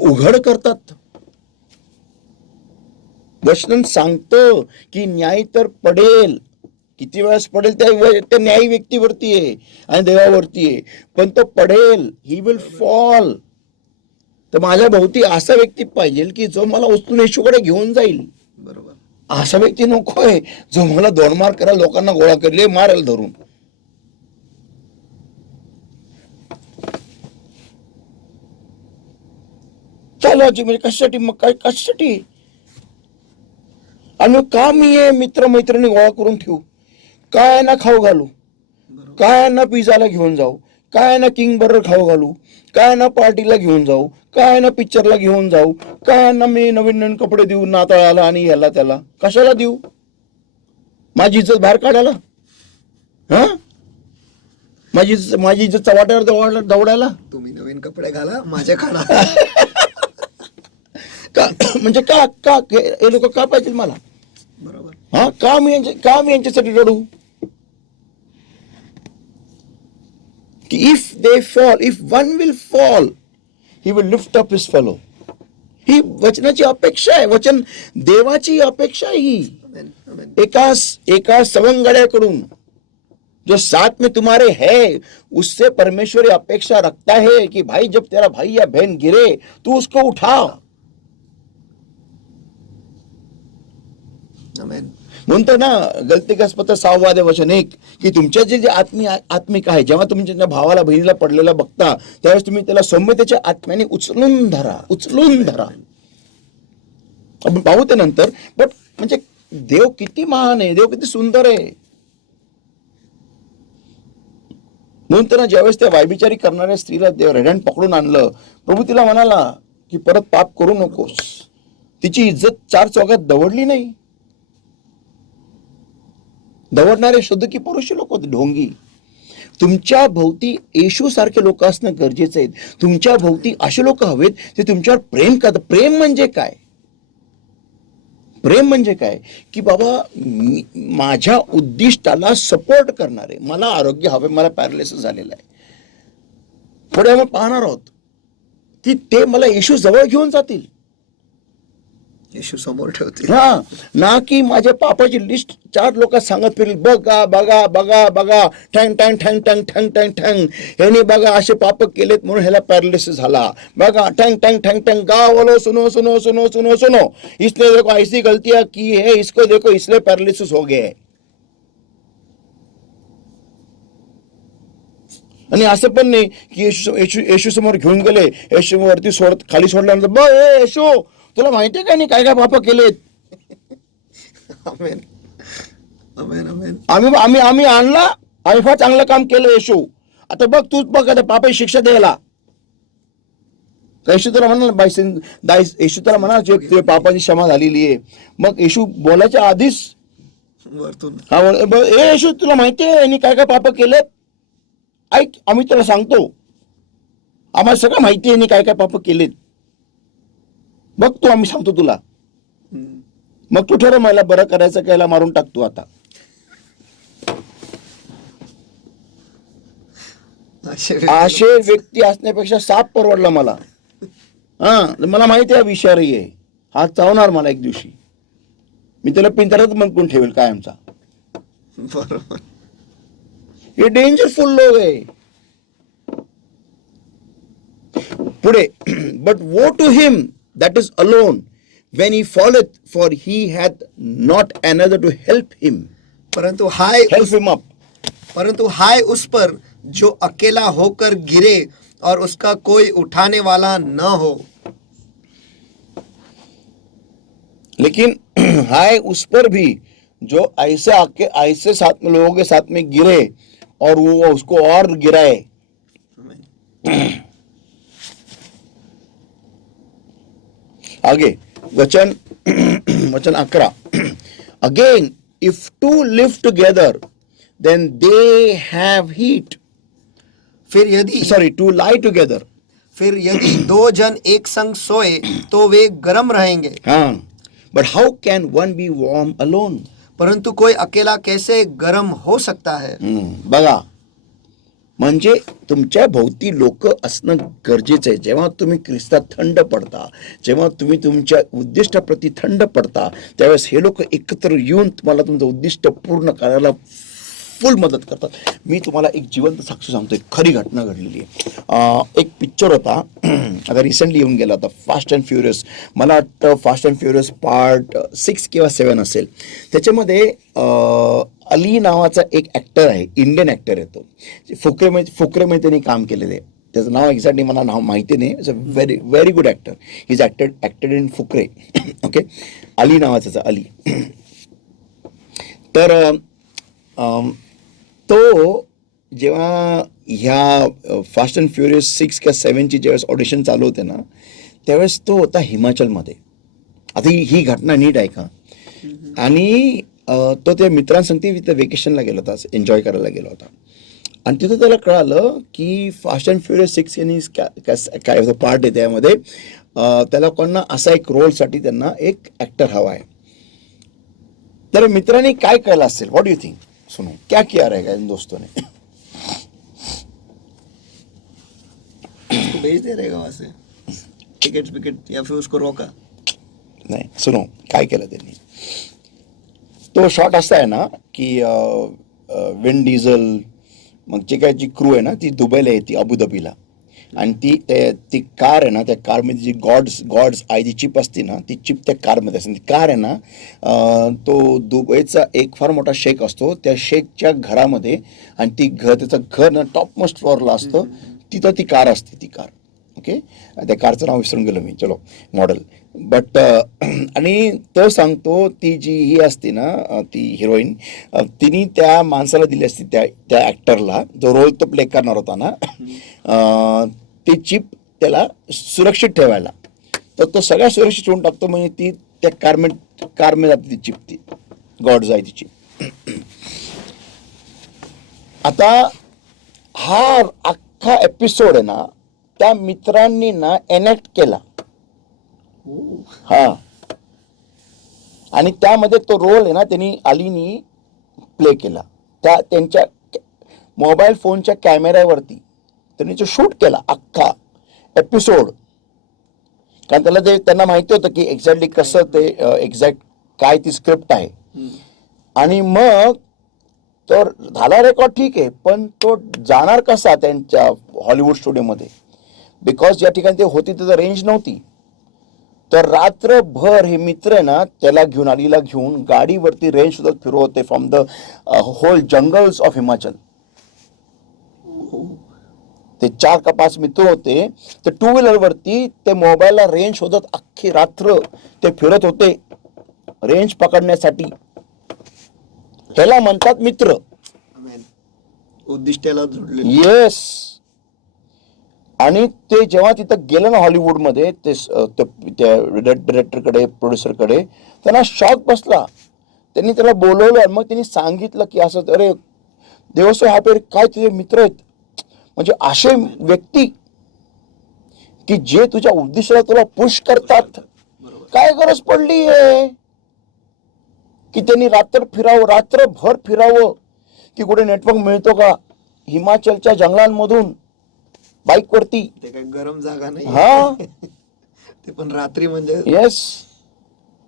उघड करतात. वचन सांगतं की न्याय तर पडेल, किती वेळेस पडेल त्या न्यायी व्यक्तीवरती आहे आणि देवावरती आहे, पण तो पडेल. He will fall. तर माझ्या भोवती असा व्यक्ती पाहिजे की जो मला उचलून येशूकडे घेऊन जाईल. बरोबर. असा व्यक्ती नकोय जो मला 2 मार करा, लोकांना गोळा करले, मारेल धरून. चालायची म्हणजे कशासाठी, मग काय कशासाठी. आणि का मी हे मित्र मैत्रिणी गोळा करून ठेवू, काय ना खाऊ घालू, काय ना पिझ्झाला घेऊन जाऊ, काय ना किंग बर्गर खाऊ घालू, काय ना पार्टीला घेऊन जाऊ, काय ना पिक्चरला घेऊन जाऊ, काय ना मी नवीन नवीन कपडे देऊ नाताळाला आणि याला त्याला. कशाला देऊ, माझी इज्जत बाहेर काढायला, हा माझी इज्जत चव्हाट्यावर दौडायला. तुम्ही नवीन कपडे घाला, माझ्या खाना. का म्हणजे का हे लोक का पाहिजे मला. बरोबर. हा का मी यांच्यासाठी रडू. की if they fall, if one will fall, he will lift up his fellow. ही वचनाची अपेक्षा आहे, वचन देवाची अपेक्षा आहे ही. आमेन, आमेन. एका सवंगड्याकडून, जो साथ में तुम्हारे है, उससे परमेश्वरी अपेक्षा रखता है कि भाई जब तेरा भाई या बहन गिरे तू उसको उठा. आमेन. म्हणतो ना गलती पत्र 6 वचन 1 की तुमच्या जे आत्मिक आहे, जेव्हा तुमच्या भावाला बहिणीला पडलेला बघता त्यावेळेस तुम्ही त्याला सौम्यतेच्या आत्म्याने उचलून धरा. आपण पाहू ते नंतर. बट म्हणजे देव किती महान आहे, देव किती सुंदर आहे. म्हणून तर ज्यावेळेस त्या वायभिचारी करणाऱ्या स्त्रीला देव रेडहँड पकडून आणलं, प्रभू तिला म्हणाला की परत पाप करू नकोस. तिची इज्जत 4 चौघात दवडली नाही. दवडणारे शुद्ध की पुरुष लोक होते, ढोंगी. तुमच्या भोवती येशू सारखे लोक असणं गरजेचं आहे. तुमच्या भोवती असे लोक हवेत ते तुमच्यावर प्रेम करतात. प्रेम म्हणजे काय? प्रेम म्हणजे काय की बाबा माझ्या उद्दिष्टाला सपोर्ट करणारे. मला आरोग्य हवे, मला पॅरालिसिस झालेलं आहे, पुढे आपण पाहणार आहोत की ते मला येशू जवळ घेऊन जातील, येशू समोर ठेवतील. हा, ना की माझ्या पापाची लिस्ट 4 लोक सांगत फिरतील, बघा बघा बघा बघा, ठँग ठँग ठँग ठँग ठँग ठँग ठँग, ह्याने बघा असे पाप केलेत म्हणून ह्याला पॅरालिसिस झाला, बघा ठँग ठँग ठँग ठँग, गाँव वालों सुनो सुनो सुनो सुनो सुनो, इसने देखो ऐसी गलतियां की है, इसको देखो इसलिए पैरालिसिस हो गया है. आणि असं पण नाही की येशू समोर घेऊन गेले, येशू वरती खाली सोडल्यानंतर बघ येशू तुला माहितीये का नाही काय काय पाप केलेत, आमेन आमेन आमेन. आम्ही आम्ही आम्ही आणला, आम्ही फार चांगलं काम केलं येशू, आता बघ तूच बघ आता पापाची शिक्षा द्यायला. येशू तुला म्हणा येशू तुला म्हणा तुझ्या पापाची क्षमा झालेली आहे. मग येशू बोलायच्या आधीच वरतून हा येशू तुला माहितीये यांनी काय काय पाप केलेत, ऐक आम्ही तुला सांगतो, आम्हाला सगळं माहिती आहे यांनी काय काय पाप केलेत, बघ तू आम्ही सांगतो तुला, मग तू ठरव मला बरं करायचं कायला मारून टाकतो आता. असे व्यक्ती असण्यापेक्षा साप परवडला मला. हा, मला माहिती आहे विषारी आहे, हा चावणार मला एक दिवशी, मी त्याला पिंजऱ्यात बंद ठेवेल कायमचा. बरोबर. हे डेंजरफुल लोक आहे. पुढे but woe to him that is alone when he falleth, for he hath not another to help him. परंतु हाय Help him up. परंतु हाय उस पर जो अकेला होकर गिरे और उसका कोई उठाने वाला न हो. लेकिन हाय उस पर भी जो ऐसे साथ में लोगों के साथ में गिरे और वो उसको और गिराए. आगे वचन 11. Again, if two live together, then they have heat. फिर यदि To lie together. फिर यदि 2 जन एक संग सोए तो वे गर्म रहेंगे. हाँ. But how can one be warm alone? परंतु कोई अकेला कैसे गर्म हो सकता है. बघा, म्हणजे तुमच्या भोवती लोक असणं गरजेचं आहे. जेव्हा तुम्ही ख्रिस्तात थंड पडता, जेव्हा तुम्ही तुमच्या उद्दिष्टाप्रती थंड पडता, त्यावेळेस हे लोक एकत्र येऊन तुम्हाला तुमचं उद्दिष्ट पूर्ण करायला फुल मदत करतात. मी तुम्हाला एक जिवंत साक्ष सांगतो, एक खरी घटना घडलेली आहे. एक पिक्चर होता, आता रिसेंटली येऊन गेला होता, फास्ट अँड फ्युरियस. मला वाटतं फास्ट अँड फ्युरियस पार्ट 6 किंवा 7 असेल. त्याच्यामध्ये अली नावाचा एक ॲक्टर आहे, इंडियन ॲक्टर आहे तो. फुकरेमध्ये त्यांनी काम केलेलं आहे. त्याचं नाव एक्झॅक्टली मला नाव माहिती नाही. It's a very very good actor. He is acted in Fukrey. Okay, Ali नावाचा अली. तर तो जेव्हा ह्या फास्ट अँड फ्युरियस 6 किंवा 7ची ज्यावेळेस ऑडिशन चालू होते ना, त्यावेळेस तो होता हिमाचलमध्ये. आता ही घटना नीट आहे का. आणि तो त्या मित्रांसंगती तिथे वेकेशनला गेला होता, एन्जॉय करायला गेला होता. आणि तिथं त्याला कळालं की फास्ट अँड फ्युरियस 6 यांनी काय पार्ट आहे त्यामध्ये, त्याला कोणा असा एक रोलसाठी त्यांना एक ॲक्टर हवा आहे. तर मित्रांनी काय केलं असेल, व्हॉट डू यू थिंक? सुनो क्या किया रहेगा इन दोस्तों ने. उसको भेज दे रहेगा वहां से टिकट या फिर उसको रोका. नाही, सुनो काय केलं त्यांनी. तो शॉट असा आहे ना की विन डिझल, मग जे काय जी क्रू आहे ना ती दुबईला येते, अबुधाबीला. आणि ती कार आहे ना, त्या कारमध्ये जी गॉड्स आय जी चिप असते ना, ती चिप त्या कारमध्ये असते. ती कार आहे ना, तो दुबईचा एक फार मोठा शेख असतो, त्या शेखच्या घरामध्ये, आणि त्याचं घर ना टॉप मोस्ट फ्लोअरला असतं, तिथं ती कार असते, ती कार. ओके, त्या कारचं नाव विसरून गेलो मी, चलो मॉडेल. बट आणि तो सांगतो, ती जी ही असते ना, ती हिरोईन, तिने त्या माणसाला दिली असती, त्या ॲक्टरला, जो रोल तो प्ले करणार होता ना, ती चिप त्याला सुरक्षित ठेवायला. तर तो सगळ्या सुरक्षित ठेवून टाकतो. म्हणजे ती त्या कारमध्ये जाते ती चिप, ती गॉड्स आहे ती चिप. आता हा अख्खा एपिसोड आहे ना त्या मित्रांनी ना एनेक्ट केला. हा, आणि त्यामध्ये तो रोल आहे ना त्यांनी अलीनी प्ले केला. त्यांच्या मोबाईल फोनच्या कॅमेऱ्यावरती त्यांनी जो शूट केला अख्खा एपिसोड. कारण त्यांना माहिती होतं की एक्झॅक्टली कसं ते एक्झॅक्ट काय ती स्क्रिप्ट आहे. आणि मग तर झाला रेकॉर्ड ठीक आहे, पण तो जाणार कसा त्यांच्या हॉलिवूड स्टुडिओमध्ये, बिकॉज या ठिकाणी ते होती तिथं रेंज नव्हती. तर रात्रभर हे मित्र आहे ना त्याला घेऊन अलीला घेऊन गाडीवरती रेंज सुद्धा फिरवते from the whole jungles of Himachal. ते 4 का 5 मित्र होते. ते 2 व्हीलरवरती ते मोबाईलला रेंज शोधत अख्खी रात्र ते फिरत होते रेंज पकडण्यासाठी. ह्याला म्हणतात मित्र. उद्दिष्टाला जोडले. येस. आणि ते जेव्हा तिथं गेलं ना हॉलिवूडमध्ये ते त्या डिरेक्टरकडे प्रोड्युसरकडे, त्यांना शॉक बसला. त्यांनी त्याला बोलवलं. मग त्यांनी सांगितलं की असं, अरे देवस्व हॅपी, काय तुझे मित्र आहेत, म्हणजे असे व्यक्ती की जे तुझ्या उद्दिष्टाला तुला पुश करतात. काय गरज पडली आहे की त्यांनी रात्रभर फिरावं की कुठे नेटवर्क मिळतो का हिमाचलच्या जंगलांमधून बाईक वरती. ते काय गरम जागा नाही. हा ते पण रात्री म्हणजे. येस.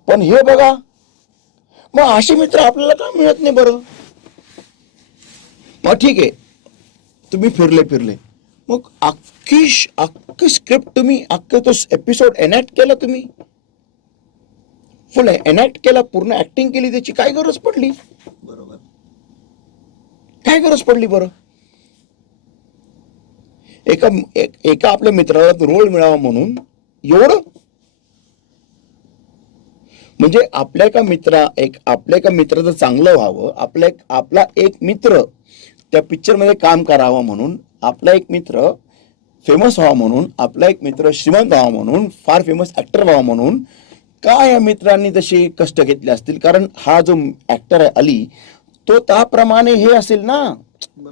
पण हे बघा, मग असे मित्र आपल्याला का मिळत नाही बरं. मग ठीक आहे, तुम्ही फिरले मग अख्खी स्क्रिप्ट तुम्ही अख्खा तो एपिसोड एनॅक्ट केला, तुम्ही फुल एनॅक्ट केला, पूर्ण ऍक्टिंग केली, त्याची काय गरज पडली. बरोबर. काय गरज पडली बरं. एका आपल्या मित्राला रोल मिळावा म्हणून एवढं. म्हणजे आपल्या एका मित्राचं चांगलं व्हावं, आपला एक मित्र त्या पिक्चर मध्ये काम करावं म्हणून, आपला एक मित्र फेमस व्हावा म्हणून, आपला एक मित्र श्रीमंत व्हावा म्हणून, फार फेमस ऍक्टर व्हावा म्हणून, का या मित्रांनी तसे कष्ट घेतले असतील. कारण हा जो ऍक्टर आहे अली, तो त्याप्रमाणे हे असेल ना,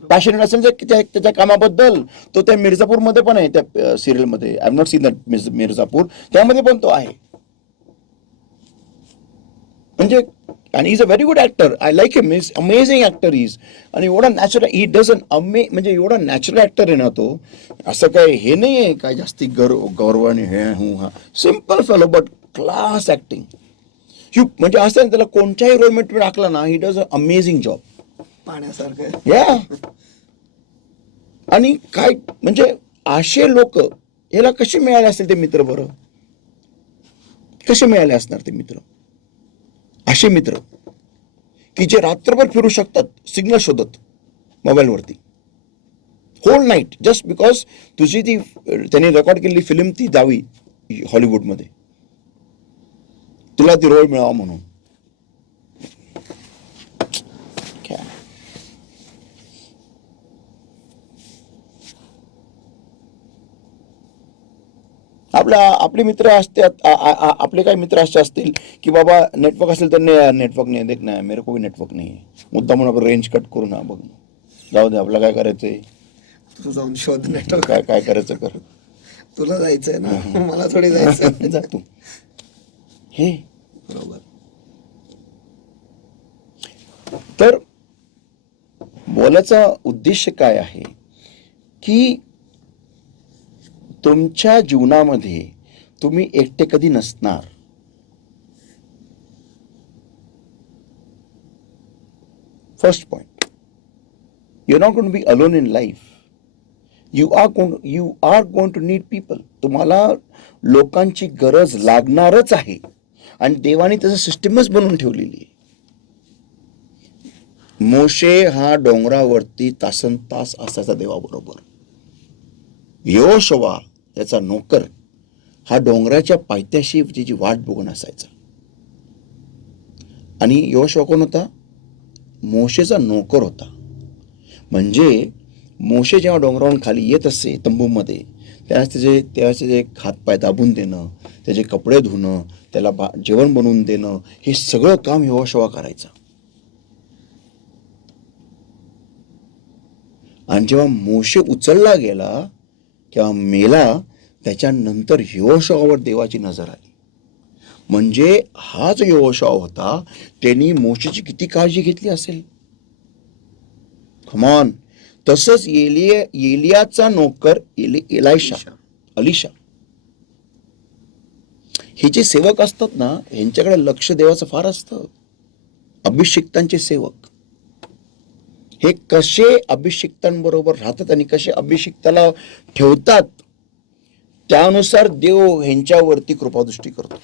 पॅशनेट असेल त्याच्या कामाबद्दल. तो त्या मिर्झापूरमध्ये पण आहे, त्या सिरियलमध्ये. I have not seen that Mirzapur, त्यामध्ये पण तो आहे. म्हणजे, आणि is a very good actor. I like him. Is amazing actor is. आणि एवढा नॅचरल ही डझन म्हणजे एवढा नॅचरल ऍक्टर आहे ना तो. असं काय हे नाही आहे काय जास्ती गौरव आणि हे हा. Simple fellow but class acting. म्हणजे असं त्याला कोणत्याही रोल मध्ये टाकला ना, he does a amazing job. पाण्यासारखं. या. आणि काय म्हणजे असे लोक याला कसे मिळाले असतील ते मित्र बरं. कसे मिळाले असणार ते मित्र. असे मित्र की जे रात्रभर फिरू शकतात सिग्नल शोधत मोबाईलवरती, होल नाईट, जस्ट बिकॉज तुझी ती त्यांनी रेकॉर्ड केलेली फिल्म ती जावी हॉलिवूडमध्ये, तुला ती रोल मिळावा म्हणून. आपले मित्र असतात. आपले काही मित्र असे असतील की बाबा नेटवर्क असेल तर नेटवर्क नाही देख नाही, मेरे को भी नेटवर्क नाही आहे, मुद्दा म्हणून आपण रेंज कट करू ना, बघ जाऊ दे, आपलं काय करायचंय, तू जाऊन शोध नेटवर्क. काय करायचं कर, तुला जायचंय ना, मला थोडी जायचं. जा तू. हे बरोबर. तर बोलायचा उद्देश काय आहे की तुमच्या जीवनामध्ये तुम्ही एकटे कधी नसणार. First point, you are not going to be alone in life. You are going to need people. तुम्हाला लोकांची गरज लागणारच आहे. आणि देवाने त्याचं सिस्टमच बनवून ठेवलेली आहे. मोशे हा डोंगरावरती तासन तास असायचा देवाबरोबर. योशुवा त्याचा नोकर हा डोंगराच्या पायथ्याशी त्याची वाट बघून असायचा. आणि योशुवा कोण होता? मोशेचा नोकर होता. म्हणजे मोशे जेव्हा डोंगरावरून खाली येत असे तंबूमध्ये, त्याचे हातपाय दाबून देणं, त्याचे कपडे धुणं, त्याला जेवण बनवून देणं, हे सगळं काम योशुवा करायचा. आणि जेव्हा मोशे उचलला गेला किंवा मेला, त्याच्यानंतर यहोशुआवर देवाची नजर आली. म्हणजे हा जो यहोशुआ होता त्यांनी मोशेची किती काळजी घेतली असेल. कमॉन. तसंच एलियाचा नोकर अलिशा, हे जे सेवक असतात ना, यांच्याकडे लक्ष देवाचं फार असतं. अभिषिक्तांचे सेवक हे कसे अभिषिक्तांबरोबर राहतात आणि कसे अभिषिक्ताला ठेवतात, त्यानुसार देव ह्यांच्यावरती कृपादृष्टी करतो.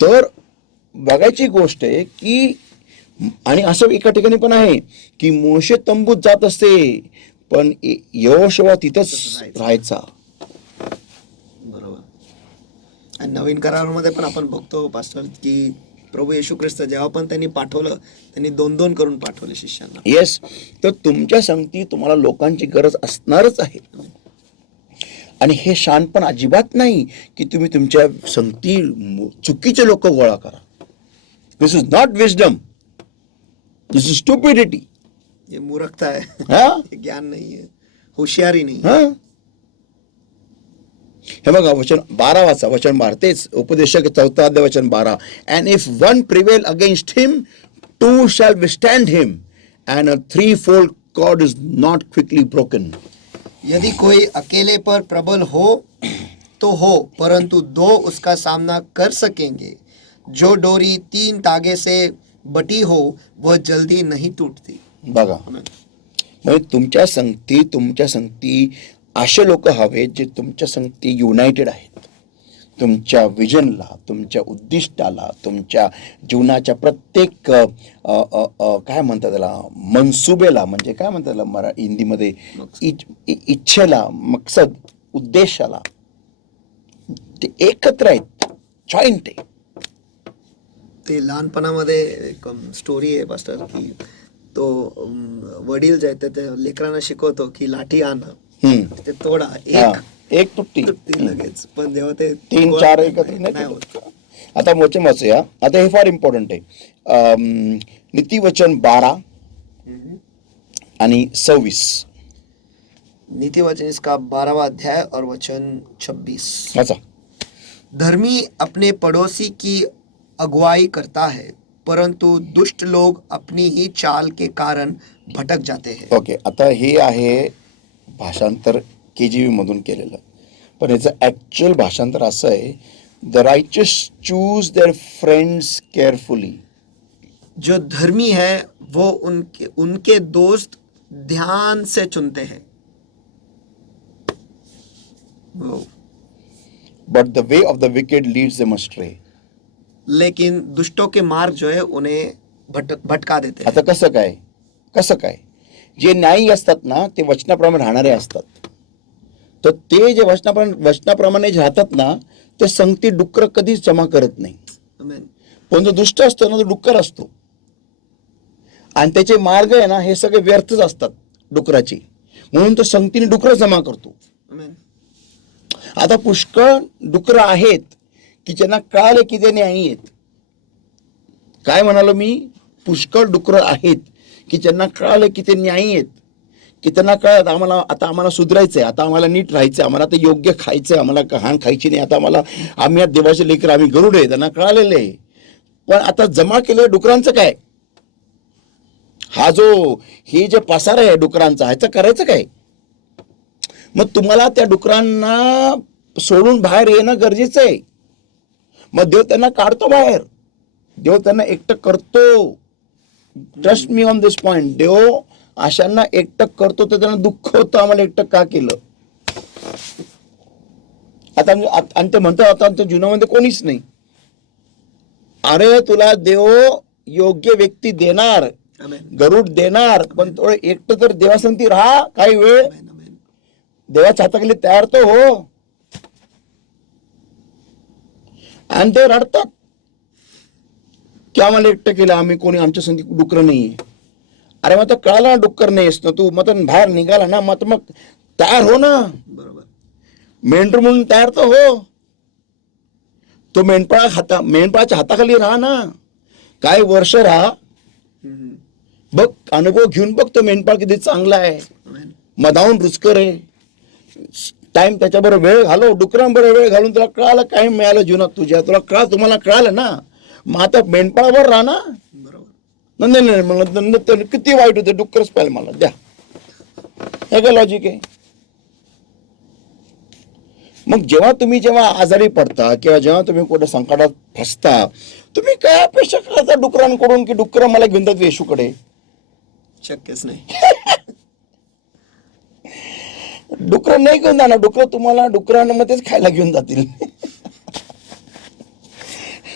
तर बघायची गोष्ट आहे की, आणि असं एका ठिकाणी पण आहे की मोशे तंबूत जात असते पण यहोशुआ तिथंच राहायचा. बरोबर. आणि नवीन करारामध्ये पण आपण बघतो पास्टर की प्रभू येशू ख्रिस्त जेव्हा पण त्यांनी पाठवलं, त्यांनी 2-2 करून पाठवले शिष्यांना. येस. तर तुमच्या संगती तुम्हाला लोकांची गरज असणारच आहे. आणि हे शहाणपण अजिबात नाही की तुम्ही तुमच्या संगती चुकीचे लोक गोळा करा. This is not wisdom, this is stupidity. हे मूर्खता आहे. हे ज्ञान नाहीये, हुशारी नाही. हे बघा वचन 12 वाचा, वचन 12 तेच उपदेशक 4 अध्याय वचन 12. And if one prevail against him, 2 shall विस्टँड him, and a 3-fold cord is not quickly broken. यदि कोई अकेले पर प्रबल हो तो हो, परंतु 2 उसका सामना कर सकेंगे. जो डोरी 3 तागे से बटी हो वह जल्दी नहीं टूटती. बघा, म्हणजे तुमच्या संगती असे लोक हवे जे तुमच्या संगती युनायटेड आहेत. तुमच्या विजनला, तुमच्या उद्दिष्टाला, तुमच्या जीवनाच्या प्रत्येक काय म्हणतात त्याला, मनसुबेला, म्हणजे काय म्हणतात त्याला हिंदीमध्ये, इच्छेला, मकसद, उद्देशाला ते एकत्र आहेत, जॉईंट आहे. ते लहानपणामध्ये एक स्टोरी आहे पास्टर की तो वडील जे आहेत ते लेकरांना शिकवतो की लाठी आणा, ते तोडा, एक तुटती लगेच. पण जेव्हा ते 3-4 एकत्र नाही होत. आता वचन वाचूया. आता हे फार इम्पॉर्टंट आहे. नीतिवचन 12 आणि 26. नीतिवचन इसका 12वां अध्याय और वचन 26. अच्छा. धर्मी अपने पड़ोसी की अगुवाई करता है, परंतु दुष्ट लोग अपनी ही चाल के कारण भटक जाते हैं. ओके. आता हे आहे भाषांतर KJV मधून केलेलं, पण याचं ॲक्च्युअल भाषांतर असं आहे, the righteous choose their friends carefully. जो धर्मी है वो उनके दोस्त ध्यान से चुनते हैं. But the way of the wicked leads them astray. लेकिन दुष्टों के मार्ग जो है उन्हें भटका देते हैं. आता कसं काय जे न्यायी असतात ना ते वचनाप्रमाणे राहणारे असतात. तर ते जे वचनाप्रमाणे राहतात ना ते संगती डुक्कर कधीच जमा करत नाही. पण जो दुष्ट असतो ना तो डुक्कर असतो आणि त्याचे मार्ग आहे ना हे सगळे व्यर्थच असतात डुकराचे, म्हणून तो संगतीने डुकर जमा करतो. आता पुष्कळ डुकर आहेत की ज्यांना कळाले की ते न्यायी आहेत. काय म्हणालो मी? पुष्कळ डुकर आहेत की ज्यांना कळालं की ते न्यायी आहेत, की त्यांना कळत आम्हाला सुधारायचंय, आता आम्हाला नीट राहायचंय, आम्हाला आता योग्य खायचंय, आम्हाला घाण खायची नाही, आता आम्ही देवाचे लेकर, आम्ही गरुड आहे, त्यांना कळालेलं आहे. पण आता जमा केलेल्या डुकरांचं काय? हे जे पसारा आहे डुकरांचा, ह्याचं करायचं काय? मग तुम्हाला त्या डुकरांना सोडून बाहेर येणं गरजेचं आहे. मग देव त्यांना काढतो बाहेर, देव त्यांना एकटं करतो. Trust me on this point. देव अशांना एकटं करतो तर त्यांना दुःख होतं, आम्हाला एकटं का केलं. आता आणि ते म्हणतात आता जीवनामध्ये कोणीच नाही. अरे तुला देव योग्य व्यक्ती देणार, गरुड देणार, पण थोडं एकटं तर देवासंती राहा काही वेळ, देवाच्या हाताखाली तयार तो हो. आणि ते रडतात की आम्हाला एकटं केलं, आम्ही कोणी आमच्या संधी डुकर नाही. अरे मग तर कळाला ना डुक्कर नाहीस ना तू, मग बाहेर निघाला ना, मग तयार हो ना. बरोबर. मेंढर म्हणून तयार तर हो. तो मेंढपाळाच्या हाताखाली राहा ना, काही वर्ष राहा, बघ, अनुभव घेऊन बघ तो मेंढपाळ किती चांगला आहे, Amen. मधावून रुचकर आहे. टाइम त्याच्याबरोबर वेळ घालव, डुकरांबरोबर वेळ घालून तुला कळालं काय मिळालं जीवनात तुझ्या, तुम्हाला कळालं ना. मग आता मेंढपाळावर राहा ना. बरोबर. नाही मला किती वाईट होते, डुक्करच पाहिजे मला द्या, हे काय लॉजिक आहे. मग जेव्हा आजारी पडता किंवा जेव्हा तुम्ही कुठे संकटात फसता, तुम्ही काय अपेक्षा करता डुकरांकडून की डुक्कर मला घेऊन जातात येशूकडे? शक्यच नाही. डुकर नाही घेऊन जाणार, डुकरांमध्येच खायला घेऊन जातील.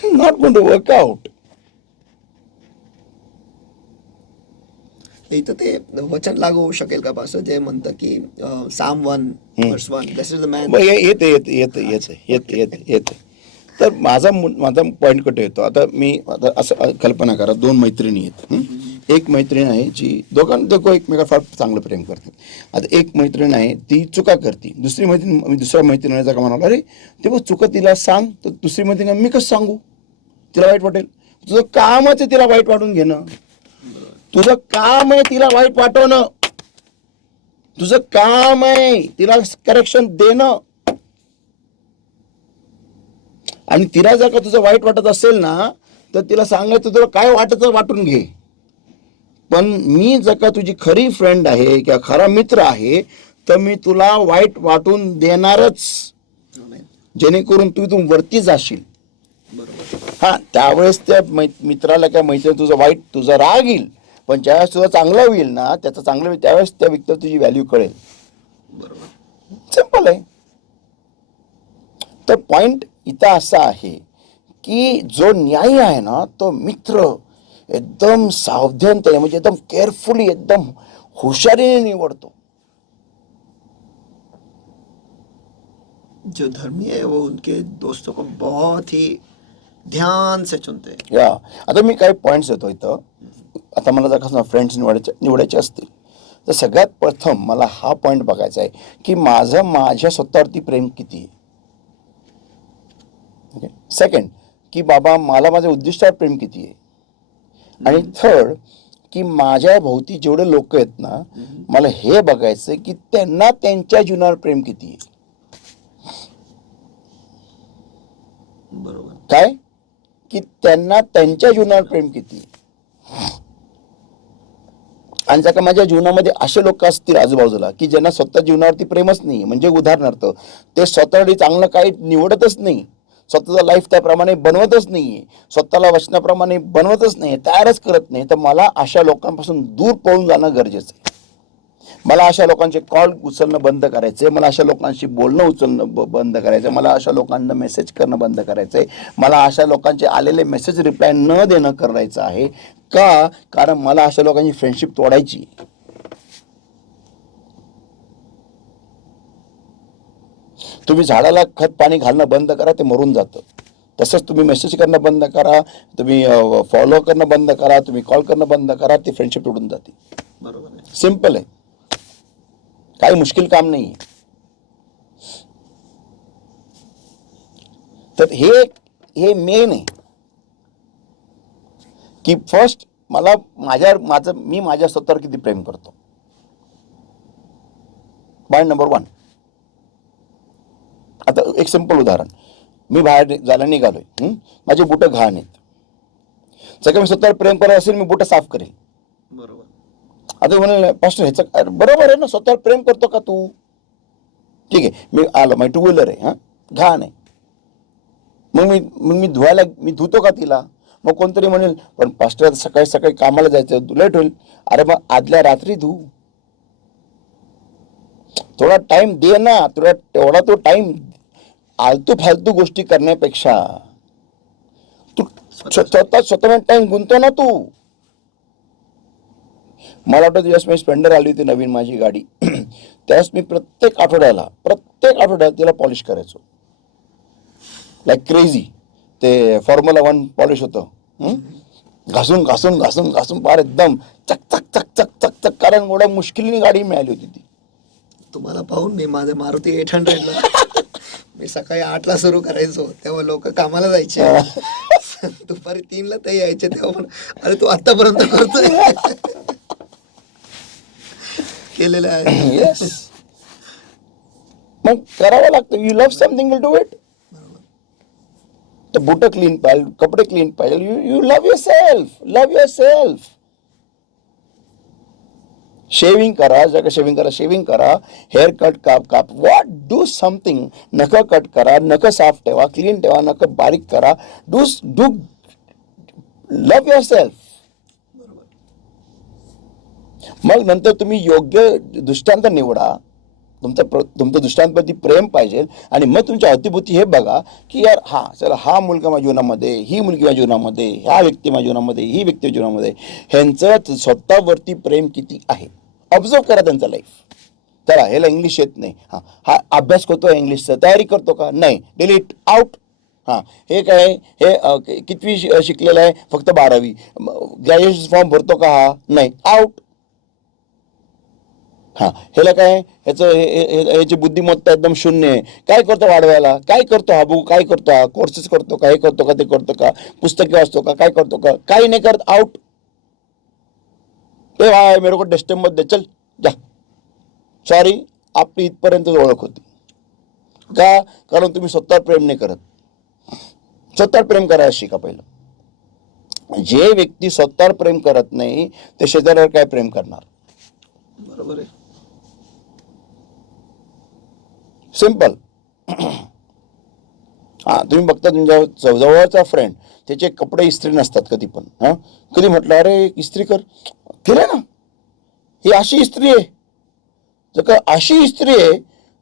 Not going to work out. इथं ते वचन लागू होऊ शकेल का पास, जे म्हणतं की Psalm 1:1 this is the man. येते. तर माझा पॉइंट कुठे येतो, आता असं कल्पना करा, दोन मैत्रिणी आहेत. एक मैत्रीण आहे जी दोघं एकमेका फार चांगलं प्रेम करतात. आता एक मैत्रीण आहे ती चुका करते, दुसऱ्या मैत्रिणीचा का म्हणाला, अरे ते बघ चुका तिला सांग, तर दुसरी मैत्रीण मी कसं सांगू, तिला वाईट वाटेल. तुझं कामच आहे तिला वाईट वाटून घेणं, तुझं काम आहे तिला वाईट वाटवणं, तुझं काम आहे तिला करेक्शन देणं. आणि तिला जर का तुझं वाईट वाटत असेल ना, तर तिला सांगायचं तुला काय वाटतं वाटून घे, पण मी जर का तुझी खरी फ्रेंड आहे किंवा खरा मित्र आहे, तर मी तुला वाईट वाटून देणारच, जेणेकरून तू इथून वरती जाशील. हा, त्यावेळेस त्या मित्राला किंवा मैत्रिणी तुझा राग येईल, पण ज्यावेळेस तुझं चांगलं होईल ना, त्याचं चांगलं होईल, त्यावेळेस त्या व्यक्तीला तुझी व्हॅल्यू कळेल. सिंपल आहे. तर पॉइंट इथं असा आहे की जो न्यायी आहे ना, तो मित्र एकदम सावधानतेने, म्हणजे एकदम केअरफुली, एकदम हुशारीने निवडतो. जो धर्मी है वो उनके दोस्तों को बहुत ही ध्यान से चुनते हैं. या आता मी काही पॉइंट्स येतो इथं. आता मला जर कसं फ्रेंड्स निवडायचे असतील, तर सगळ्यात प्रथम मला हा पॉइंट बघायचा आहे की माझ्या स्वतःवरती प्रेम किती आहे. ओके. सेकंड, की बाबा मला माझ्या उद्दिष्टावर प्रेम किती आहे. आणि थर्ड, की माझ्या भोवती जेवढे लोक आहेत ना, मला हे बघायचं की त्यांना त्यांच्या जीवनावर प्रेम किती आहे. बरोबर. काय, की त्यांना त्यांच्या जीवनावर प्रेम किती आहे. आणि जर का माझ्या जीवनामध्ये असे लोक असतील आजूबाजूला की ज्यांना स्वतः जीवनावरती प्रेमच नाही, म्हणजे उदाहरणार्थ ते स्वतःसाठी चांगलं काही निवडतच नाही, स्वतःचं लाईफ त्याप्रमाणे बनवतच नाहीये, स्वतःला वचनाप्रमाणे बनवतच नाही, तयारच करत नाही, तर मला अशा लोकांपासून दूर पळून जाणं गरजेचं आहे. मला अशा लोकांचे कॉल उचलणं बंद करायचे, मला अशा लोकांशी बोलणं बंद करायचं, मला अशा लोकांना मेसेज करणं बंद करायचंय, मला अशा लोकांचे आलेले मेसेज रिप्लाय न देणं करायचं आहे. का? कारण मला अशा लोकांची फ्रेंडशिप तोडायची. तुम्ही झाडाला खत पाणी घालणं बंद करा, ते मरून जातं. तसंच तुम्ही मेसेज करणं बंद करा, तुम्ही फॉलो करणं बंद करा, तुम्ही कॉल करणं बंद करा, ती फ्रेंडशिप तोडून जाते. बरोबर आहे. सिंपल आहे, काही मुश्किल काम नाही. तर हे मेन आहे की फर्स्ट मी माझ्या स्वतःवर किती प्रेम करतो. Point number 1. आता एक सिंपल उदाहरण, मी बाहेर जायला निघालोय, माझे बुटं घाण आहेत. जर का मी स्वतःवर प्रेम करत असेल, मी बुटं साफ करेल. बरोबर. आता म्हणाल पास्टर ह्याचं बरोबर आहे ना, स्वतःवर प्रेम करतो का तू? ठीक आहे, मी आलो, माझी 2 व्हीलर आहे, घाण आहे, मग मी धुतो का तिला? मग कोणतरी म्हणेल पण पास्टर सकाळी सकाळी कामाला जायचं, लेट होईल. अरे मग आदल्या रात्री धु, थोडा टाइम दे ना. तेवढा तो टाइम आलतू फालतू गोष्टी करण्यापेक्षा तू स्वतः टाइम गुंतव ना तू. मला वाटतं दिवस मी स्प्लेंडर आली होती नवीन माझी गाडी, त्यावेळेस मी प्रत्येक आठवड्याला तिला पॉलिश करायचो, लाईक क्रेझी. ते फॉर्म्युला 1 पॉलिश होतं, घासून फार एकदम चक चक चक चक चक चक, कारण एवढ्या मुश्किलीने गाडी मिळाली होती ती. तुम्हाला पाहून मी माझ्या मारुती 800ला मी सकाळी 8ला सुरू करायचो, तेव्हा लोक कामाला जायचे, दुपारी 3ला ते यायचे, तेव्हा अरे तू आतापर्यंत करतोय. केलेलं आहे. येस. मग करावं लागतं. You love something, will do it. तर बुटं क्लीन पाहिजे, कपडे क्लीन पाहिजे. You love your self, love your self. Shaving करा, जर शेविंग करा, शेविंग करा, हेअर कट काप, व्हॉट, डू समथिंग. नख कट करा, नख साफ ठेवा, क्लीन ठेवा, नख बारीक करा. Do love your self. मग नंतर तुम्ही योग्य दृष्टांत निवडा. तुमचं दृष्टांतप्रती प्रेम पाहिजे आणि मग तुमच्या अवतीभोवती हे बघा की यार चला हा मुलगा माझ्या जीवनामध्ये, ही मुलगी माझ्या जीवनामध्ये, ह्या व्यक्ती माझ्या जीवनामध्ये, ही व्यक्ती माझ्या जीवनामध्ये, ह्यांचं स्वतःवरती प्रेम किती आहे. ऑब्झर्व करा त्यांचं लाईफ. चला ह्याला इंग्लिश येत नाही, हा अभ्यास करतो इंग्लिशचा, तयारी करतो का, नाही, डिलीट, आउट. हे काय, हे कितवी शिकलेला आहे, फक्त 12वी. ग्रॅज्युएशन फॉर्म भरतो का, हा नाही, आउट. ह्याला काय, ह्याची बुद्धिमत्ता एकदम शून्य आहे. काय करतो वाढवायला, काय करतो हा, बघू काय करतो हा, कोर्सेस करतो का, हे करतो का, ते करतो का, पुस्तके वाचतो का, काय करतो का, काही नाही करत, आउट. ते भाई मेरे को डिस्टर्ब मत दे, चल जा. सॉरी, आपली इथपर्यंत ओळख होती का, कारण तुम्ही स्वतःवर प्रेम नाही करत. स्वतःवर प्रेम करायला शिका पहिलं. जे व्यक्ती स्वतःवर प्रेम करत नाही ते शेजाऱ्यावर काय प्रेम करणार. बरोबर आहे. सिंपल. तुम्ही बघता तुमच्या जवळचा फ्रेंड, त्याचे कपडे इस्त्री नसतात कधी पण. कधी म्हटलं अरे इस्त्री कर, केलं ना, ही अशी इस्त्री आहे. जर का अशी इस्त्री आहे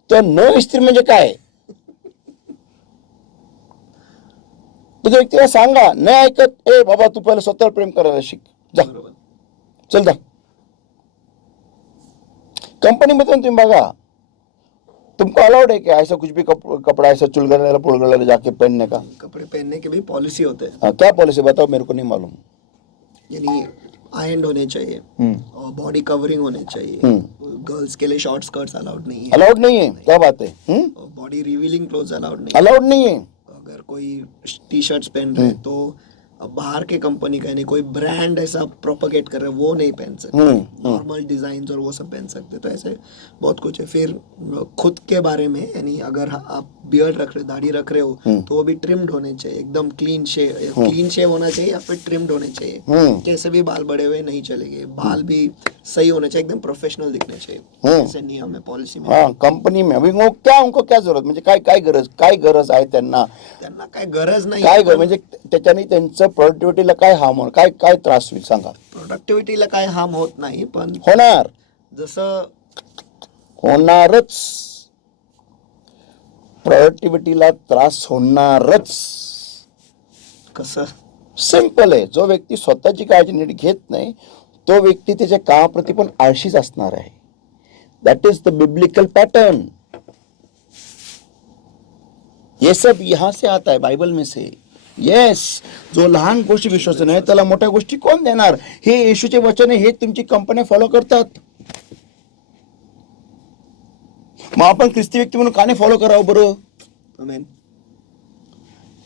तर न इस्त्री म्हणजे काय. तुझ्या व्यक्तीला सांगा, नाही ऐकत, ए बाबा तू पहिलं स्वतःवर प्रेम करायला शिक, जा, चल जा. कंपनीमध्ये तुम्ही बघा, तुमको अलाउड है क्या ऐसा कुछ भी कपड़ा ऐसा चुलगला पुलगला जाके पहनने का. कपड़े पहनने की भी पॉलिसी होते हैं. क्या पॉलिसी बताओ, मेरे को नहीं मालूम. यानी आयरन होने चाहिए और बॉडी कवरिंग होने चाहिए. गर्ल्स के लिए शॉर्ट स्कर्ट्स अलाउड नहीं है. अलाउड नहीं है, क्या बात है. बॉडी रिवीलिंग क्लोथ्स अलाउड नहीं. अलाउड नहीं है. अगर कोई टी शर्ट्स पहन रहे हैं तो बाहर के कंपनी का नहीं, कोई ब्रांड ऐसा प्रोपगेट कर रहे हैं वो नहीं पहन सकते. नॉर्मल डिजाइन और वो सब पहन सकते. तो ऐसे बहुत कुछ है. फिर खुद के बारे में, यानी अगर आप बियर्ड रख रहे, दाढ़ी रख रहे हो तो वो भी ट्रिम्ड होने चाहिए, एकदम क्लीन शेव होना चाहिए या फिर ट्रिम्ड होने चाहिए. कैसे भी बाल बड़े हुए नहीं चलेंगे, बाल भी सही होने चाहिए, एकदम प्रोफेशनल दिखने चाहिए. ऐसे नियम है पॉलिसी में. कंपनी में अभी उनको क्या जरूरत, म्हणजे काय गरज आहे त्यांना काय गरज नाही. काय म्हणजे त्याच्याने त्यांचं प्रोडक्टिव्हिटीला काय हार्म होणार, काय त्रास होईल सांगा. प्रोडक्टिव्हिटीला काय हार्म होत नाही, पण होणार, जसं होणारच. प्रोडक्टिव्हिटीला त्रास होणारच. कसं, सिंपल आहे. जो व्यक्ती स्वतःची काळजी नीट घेत नाही तो व्यक्ती त्याच्या कामाप्रती पण आळशीच असणार आहे. That is the biblical pattern. ये सब यहां से आता है, बाइबल में से. येस, जो लहान गोष्टी विश्वास नाही त्याला मोठ्या गोष्टी कोण देणार. हे येशूचे वचन आहे, हे तुमची कंपन्या फॉलो करतात. मग आपण ख्रिस्ती व्यक्ती म्हणून का नाही फॉलो करावं बरं. आमेन.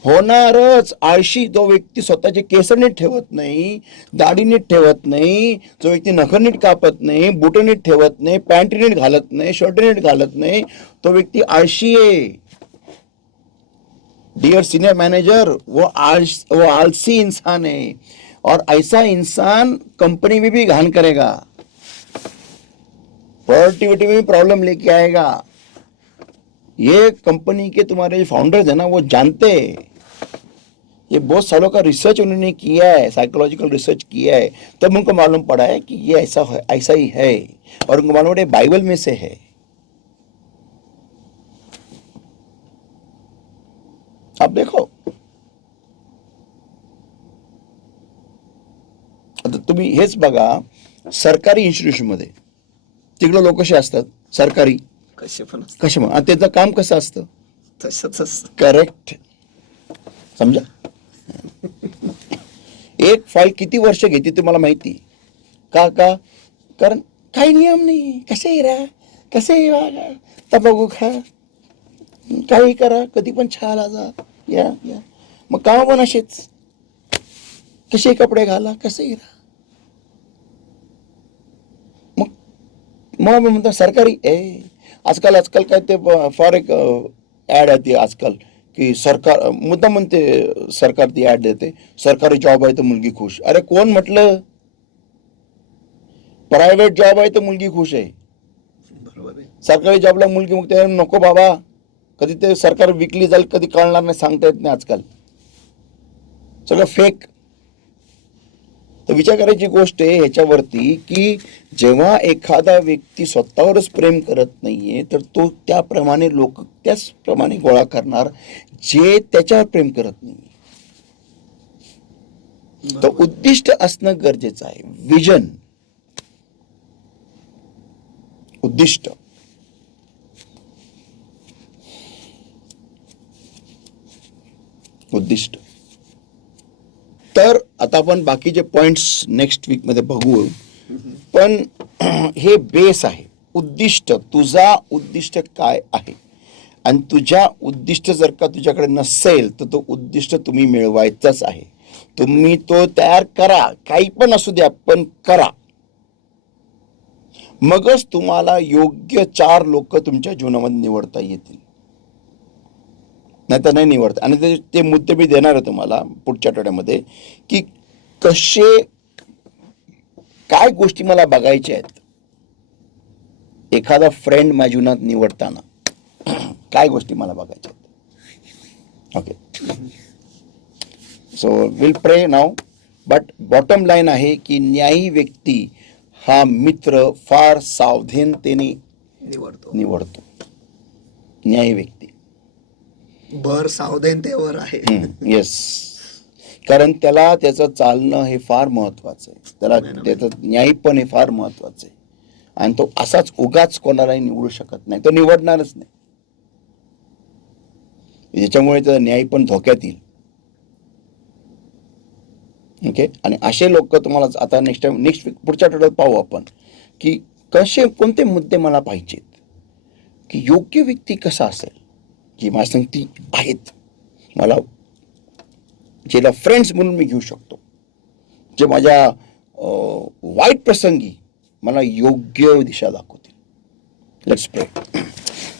होणारच. आळशी जो व्यक्ती स्वतःचे केस नीट ठेवत नाही, दाढी नीट ठेवत नाही, जो व्यक्ती नख नीट कापत नाही, बुट नीट ठेवत नाही, पॅन्ट नीट घालत नाही, शर्ट नीट घालत नाही, तो व्यक्ती आळशी आहे. डियर सीनियर मैनेजर, वो आलसी इंसान है और ऐसा इंसान कंपनी में भी घान करेगा, प्रोडक्टिविटी में भी प्रॉब्लम लेके आएगा. ये कंपनी के तुम्हारे फाउंडर्स है ना, वो जानते हैं. ये बहुत सालों का रिसर्च उन्होंने किया है, साइकोलॉजिकल रिसर्च किया है, तब उनको मालूम पड़ा है कि ये ऐसा ही है. और उनको मालूम है बाइबल में से है. आप देखो, आता तुम्ही हेच बघा, सरकारी इन्स्टिट्यूशन मध्ये तिकडे लोक कसे असतात, सरकारी कसे पण कसे मग त्याचं काम कसं असतं, तसंच. करेक्ट. समजा एक फाईल किती वर्ष घेते तुम्हाला माहिती का. कारण काही नियम नाही. कसेही राहा, कसेही वागा, तंबाखू खा, काही करा, कधी पण छाला जा, या. मग काम पण असेच, कसे कपडे घाला, कसेही राहा. मग मी म्हणतो सरकारी आजकाल काय ते फार एक ॲड आहे ती आजकाल की सरकार मुद्दा म्हणते सरकार ती ॲड देते सरकारी जॉब आहे तर मुलगी खुश. अरे कोण म्हटलं? प्रायव्हेट जॉब आहे तर मुलगी खुश आहे. बरोबर आहे. सरकारी जॉबला मुलगी मग ते नको बाबा. कधी ते सरकार विकली जाईल कधी कळणार नाही, सांगता येत नाही आजकाल. सगळं फेक. तर विचार करायची गोष्ट आहे ह्याच्यावरती की जेव्हा एखादा व्यक्ती स्वतःवरच प्रेम करत नाहीये तर तो त्याप्रमाणे लोक त्याचप्रमाणे गोळा करणार जे त्याच्यावर प्रेम करत नाही. तर उद्दिष्ट असणं गरजेचं आहे. विजन, उद्दिष्ट. उद्दिष्ट. तर आता आपण बाकीचे पॉइंट्स नेक्स्ट वीक मध्ये बघू. पण हे बेस आहे. उद्दिष्ट, तुझा उद्दिष्ट काय आहे आणि तुझ्या उद्दिष्ट जर का तुझ्याकडे नसेल तर तो उद्दिष्ट तुम्ही मिळवायचाच आहे. तुम्ही तो तयार करा, काही पण असू द्या पण करा. मगच तुम्हाला योग्य 4 लोक तुमच्या जीवनामध्ये निवडता येतील, नाही तर नाही निवडता. आणि ते मुद्दे मी देणार आहे तुम्हाला पुढच्या आठवड्यामध्ये की कसे काय गोष्टी मला बघायच्या आहेत एखादा फ्रेंड माझ्या जीवनात निवडताना. काय गोष्टी मला बघायच्या आहेत. ओके, सो विल प्रे नाव. बट बॉटम लाईन आहे की न्यायी व्यक्ती हा मित्र फार सावधानतेने निवडतो. न्यायी व्यक्ती भर सावधानतेवर आहे. येस. कारण त्याला त्याचं चालणं हे फार महत्वाचं आहे. त्याला त्याचं न्यायीपण हे फार महत्वाचं आहे. आणि तो असाच उगाच कोणालाही निवडू शकत नाही. तो निवडणारच नाही. याच्यामुळे त्याचा न्यायीपण धोक्यात येईल. ओके. आणि असे लोक तुम्हाला आता नेक्स्ट वीक पुढच्या आठवड्यात पाहू आपण की कोणते मुद्दे मला पाहिजेत, की योग्य व्यक्ती कसा असेल जी माझ्या संगती आहेत, मला ज्याला फ्रेंड्स म्हणून मी घेऊ शकतो, जे माझ्या वाईट प्रसंगी मला योग्य दिशा दाखवतील. लेट्स प्रे.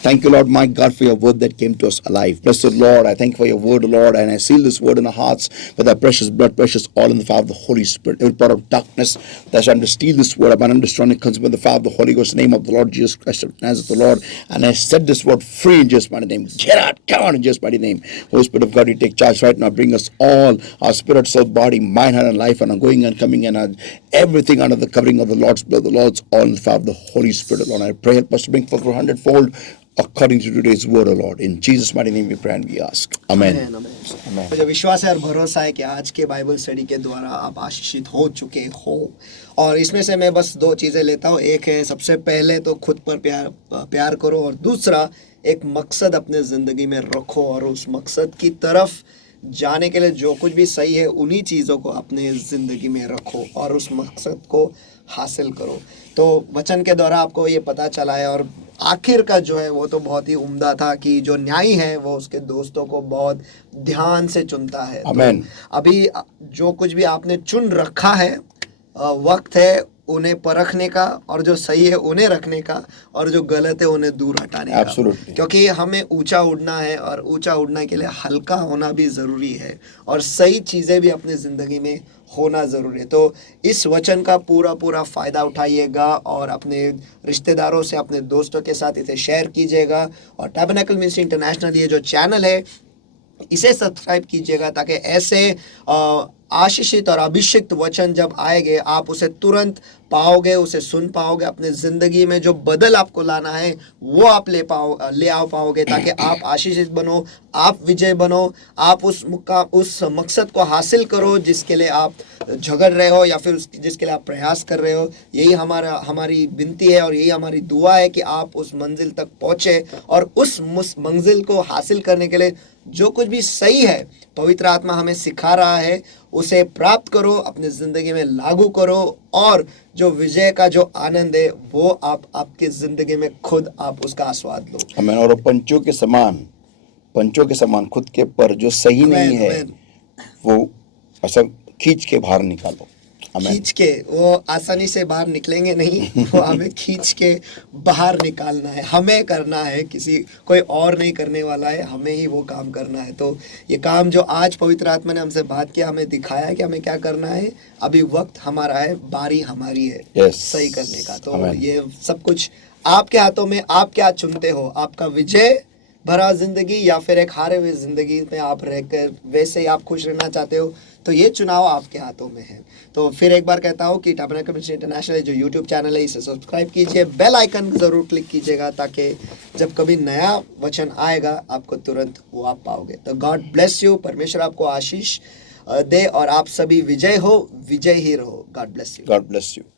Thank you, Lord, my God, for your word that came to us alive. Blessed Lord, I thank you for your word, Lord, and I seal this word in our hearts with thy precious blood, precious all in the power of the Holy Spirit. Every power of darkness that shall to steal this word, I'm destroying it, comes by the power of the Holy Ghost, in the name of the Lord Jesus Christ of Nazareth, the Lord, and I set this word free in Jesus' mighty name. Get out, come on in Jesus' mighty name. Holy Spirit of God, you take charge right now. Bring us all, our spirit, soul, body, mind, heart, and life, and our going and coming, and everything under the covering of the Lord's blood, the Lord's all in the power of the Holy Spirit, Lord. I pray, help us to bring forth 100-fold according to today's word, O Lord. In Jesus' mighty name we pray and we ask. Amen. Amen. मुझे विश्वास है और भरोसा है कि आज के Bible study के द्वारा आप आशीषित हो चुके हो. और इसमें से मैं बस 2 चीज़ें लेता हूँ. एक है, सबसे पहले तो खुद पर प्यार करो, और दूसरा एक मकसद अपने ज़िंदगी में रखो, और उस मकसद की तरफ जाने के लिए जो कुछ भी सही है उन्हीं चीज़ों को अपने ज़िंदगी में रखो और उस मकसद को हासिल करो. तो वचन के द्वारा आपको ये पता चला है, और आखिर का जो है वो तो बहुत ही उम्दा था कि जो न्यायी है वो उसके दोस्तों को बहुत ध्यान से चुनता है. Amen. तो अभी जो कुछ भी आपने चुन रखा है, वक्त है उन्हें परखने का, और जो सही है उन्हें रखने का, और जो गलत है उन्हें दूर हटाने का. Absolutely. क्योंकि हमें ऊंचा उड़ना है, और ऊंचा उड़ने के लिए हल्का होना भी ज़रूरी है, और सही चीज़ें भी अपनी ज़िंदगी में होना ज़रूरी है. तो इस वचन का पूरा फ़ायदा उठाइएगा, और अपने रिश्तेदारों से, अपने दोस्तों के साथ इसे शेयर कीजिएगा. और टैबरनेकल मिनिस्ट्री इंटरनेशनल ये जो चैनल है इसे सब्सक्राइब कीजिएगा, ताकि ऐसे आशीषित और अभिषिक्त वचन जब आएंगे आप उसे तुरंत पाओगे, उसे सुन पाओगे. अपने ज़िंदगी में जो बदल आपको लाना है वो आप ले आ पाओगे, ताकि आप आशीषित बनो, आप विजय बनो, आप उस मकसद को हासिल करो जिसके लिए आप झगड़ रहे हो, या फिर जिसके लिए आप प्रयास कर रहे हो. यही हमारी विनती है, और यही हमारी दुआ है कि आप उस मंजिल तक पहुँचे, और उस मंजिल को हासिल करने के लिए जो कुछ भी सही है पवित्र आत्मा हमें सिखा रहा है उसे प्राप्त करो, अपनी ज़िंदगी में लागू करो, और जो विजय का जो आनंद है वो आपकी ज़िंदगी में खुद आप उसका आस्वाद लो. आमीन. और पंचों के समान खुद के पर जो सही नहीं है वो ऐसा खींच के बाहर निकालो. Amen. खींच के, वो आसानी से बाहर निकलेंगे नहीं, वो हमें खींच के बाहर निकालना है, हमें करना है, किसी कोई और नहीं करने वाला है, हमें ही वो काम करना है। तो ये काम जो आज पवित्र आत्मा ने हमसे बात किया, हमें दिखाया कि हमें क्या करना है। अभी वक्त हमारा है, बारी हमारी है Yes. सही करने का। तो Amen. ये सब कुछ आपके हाथों में, आप क्या चुनते हो, आपका विजय भरा जिंदगी या फिर एक हारे हुए जिंदगी में आप रहकर वैसे ही आप खुश रहना चाहते हो, तो ये चुनाव आपके हाथों में है। तो फिर एक बार कहता हूँ कि टैबरनेकल मिनिस्ट्री इंटरनेशनल जो यूट्यूब चैनल है, इसे सब्सक्राइब कीजिए, बेल आइकन को जरूर क्लिक कीजिएगा, ताकि जब कभी नया वचन आएगा आपको तुरंत वो आप पाओगे। तो गॉड ब्लेस यू, परमेश्वर आपको आशीष दे और आप सभी विजय हो, विजय ही रहो। God bless you. God bless you.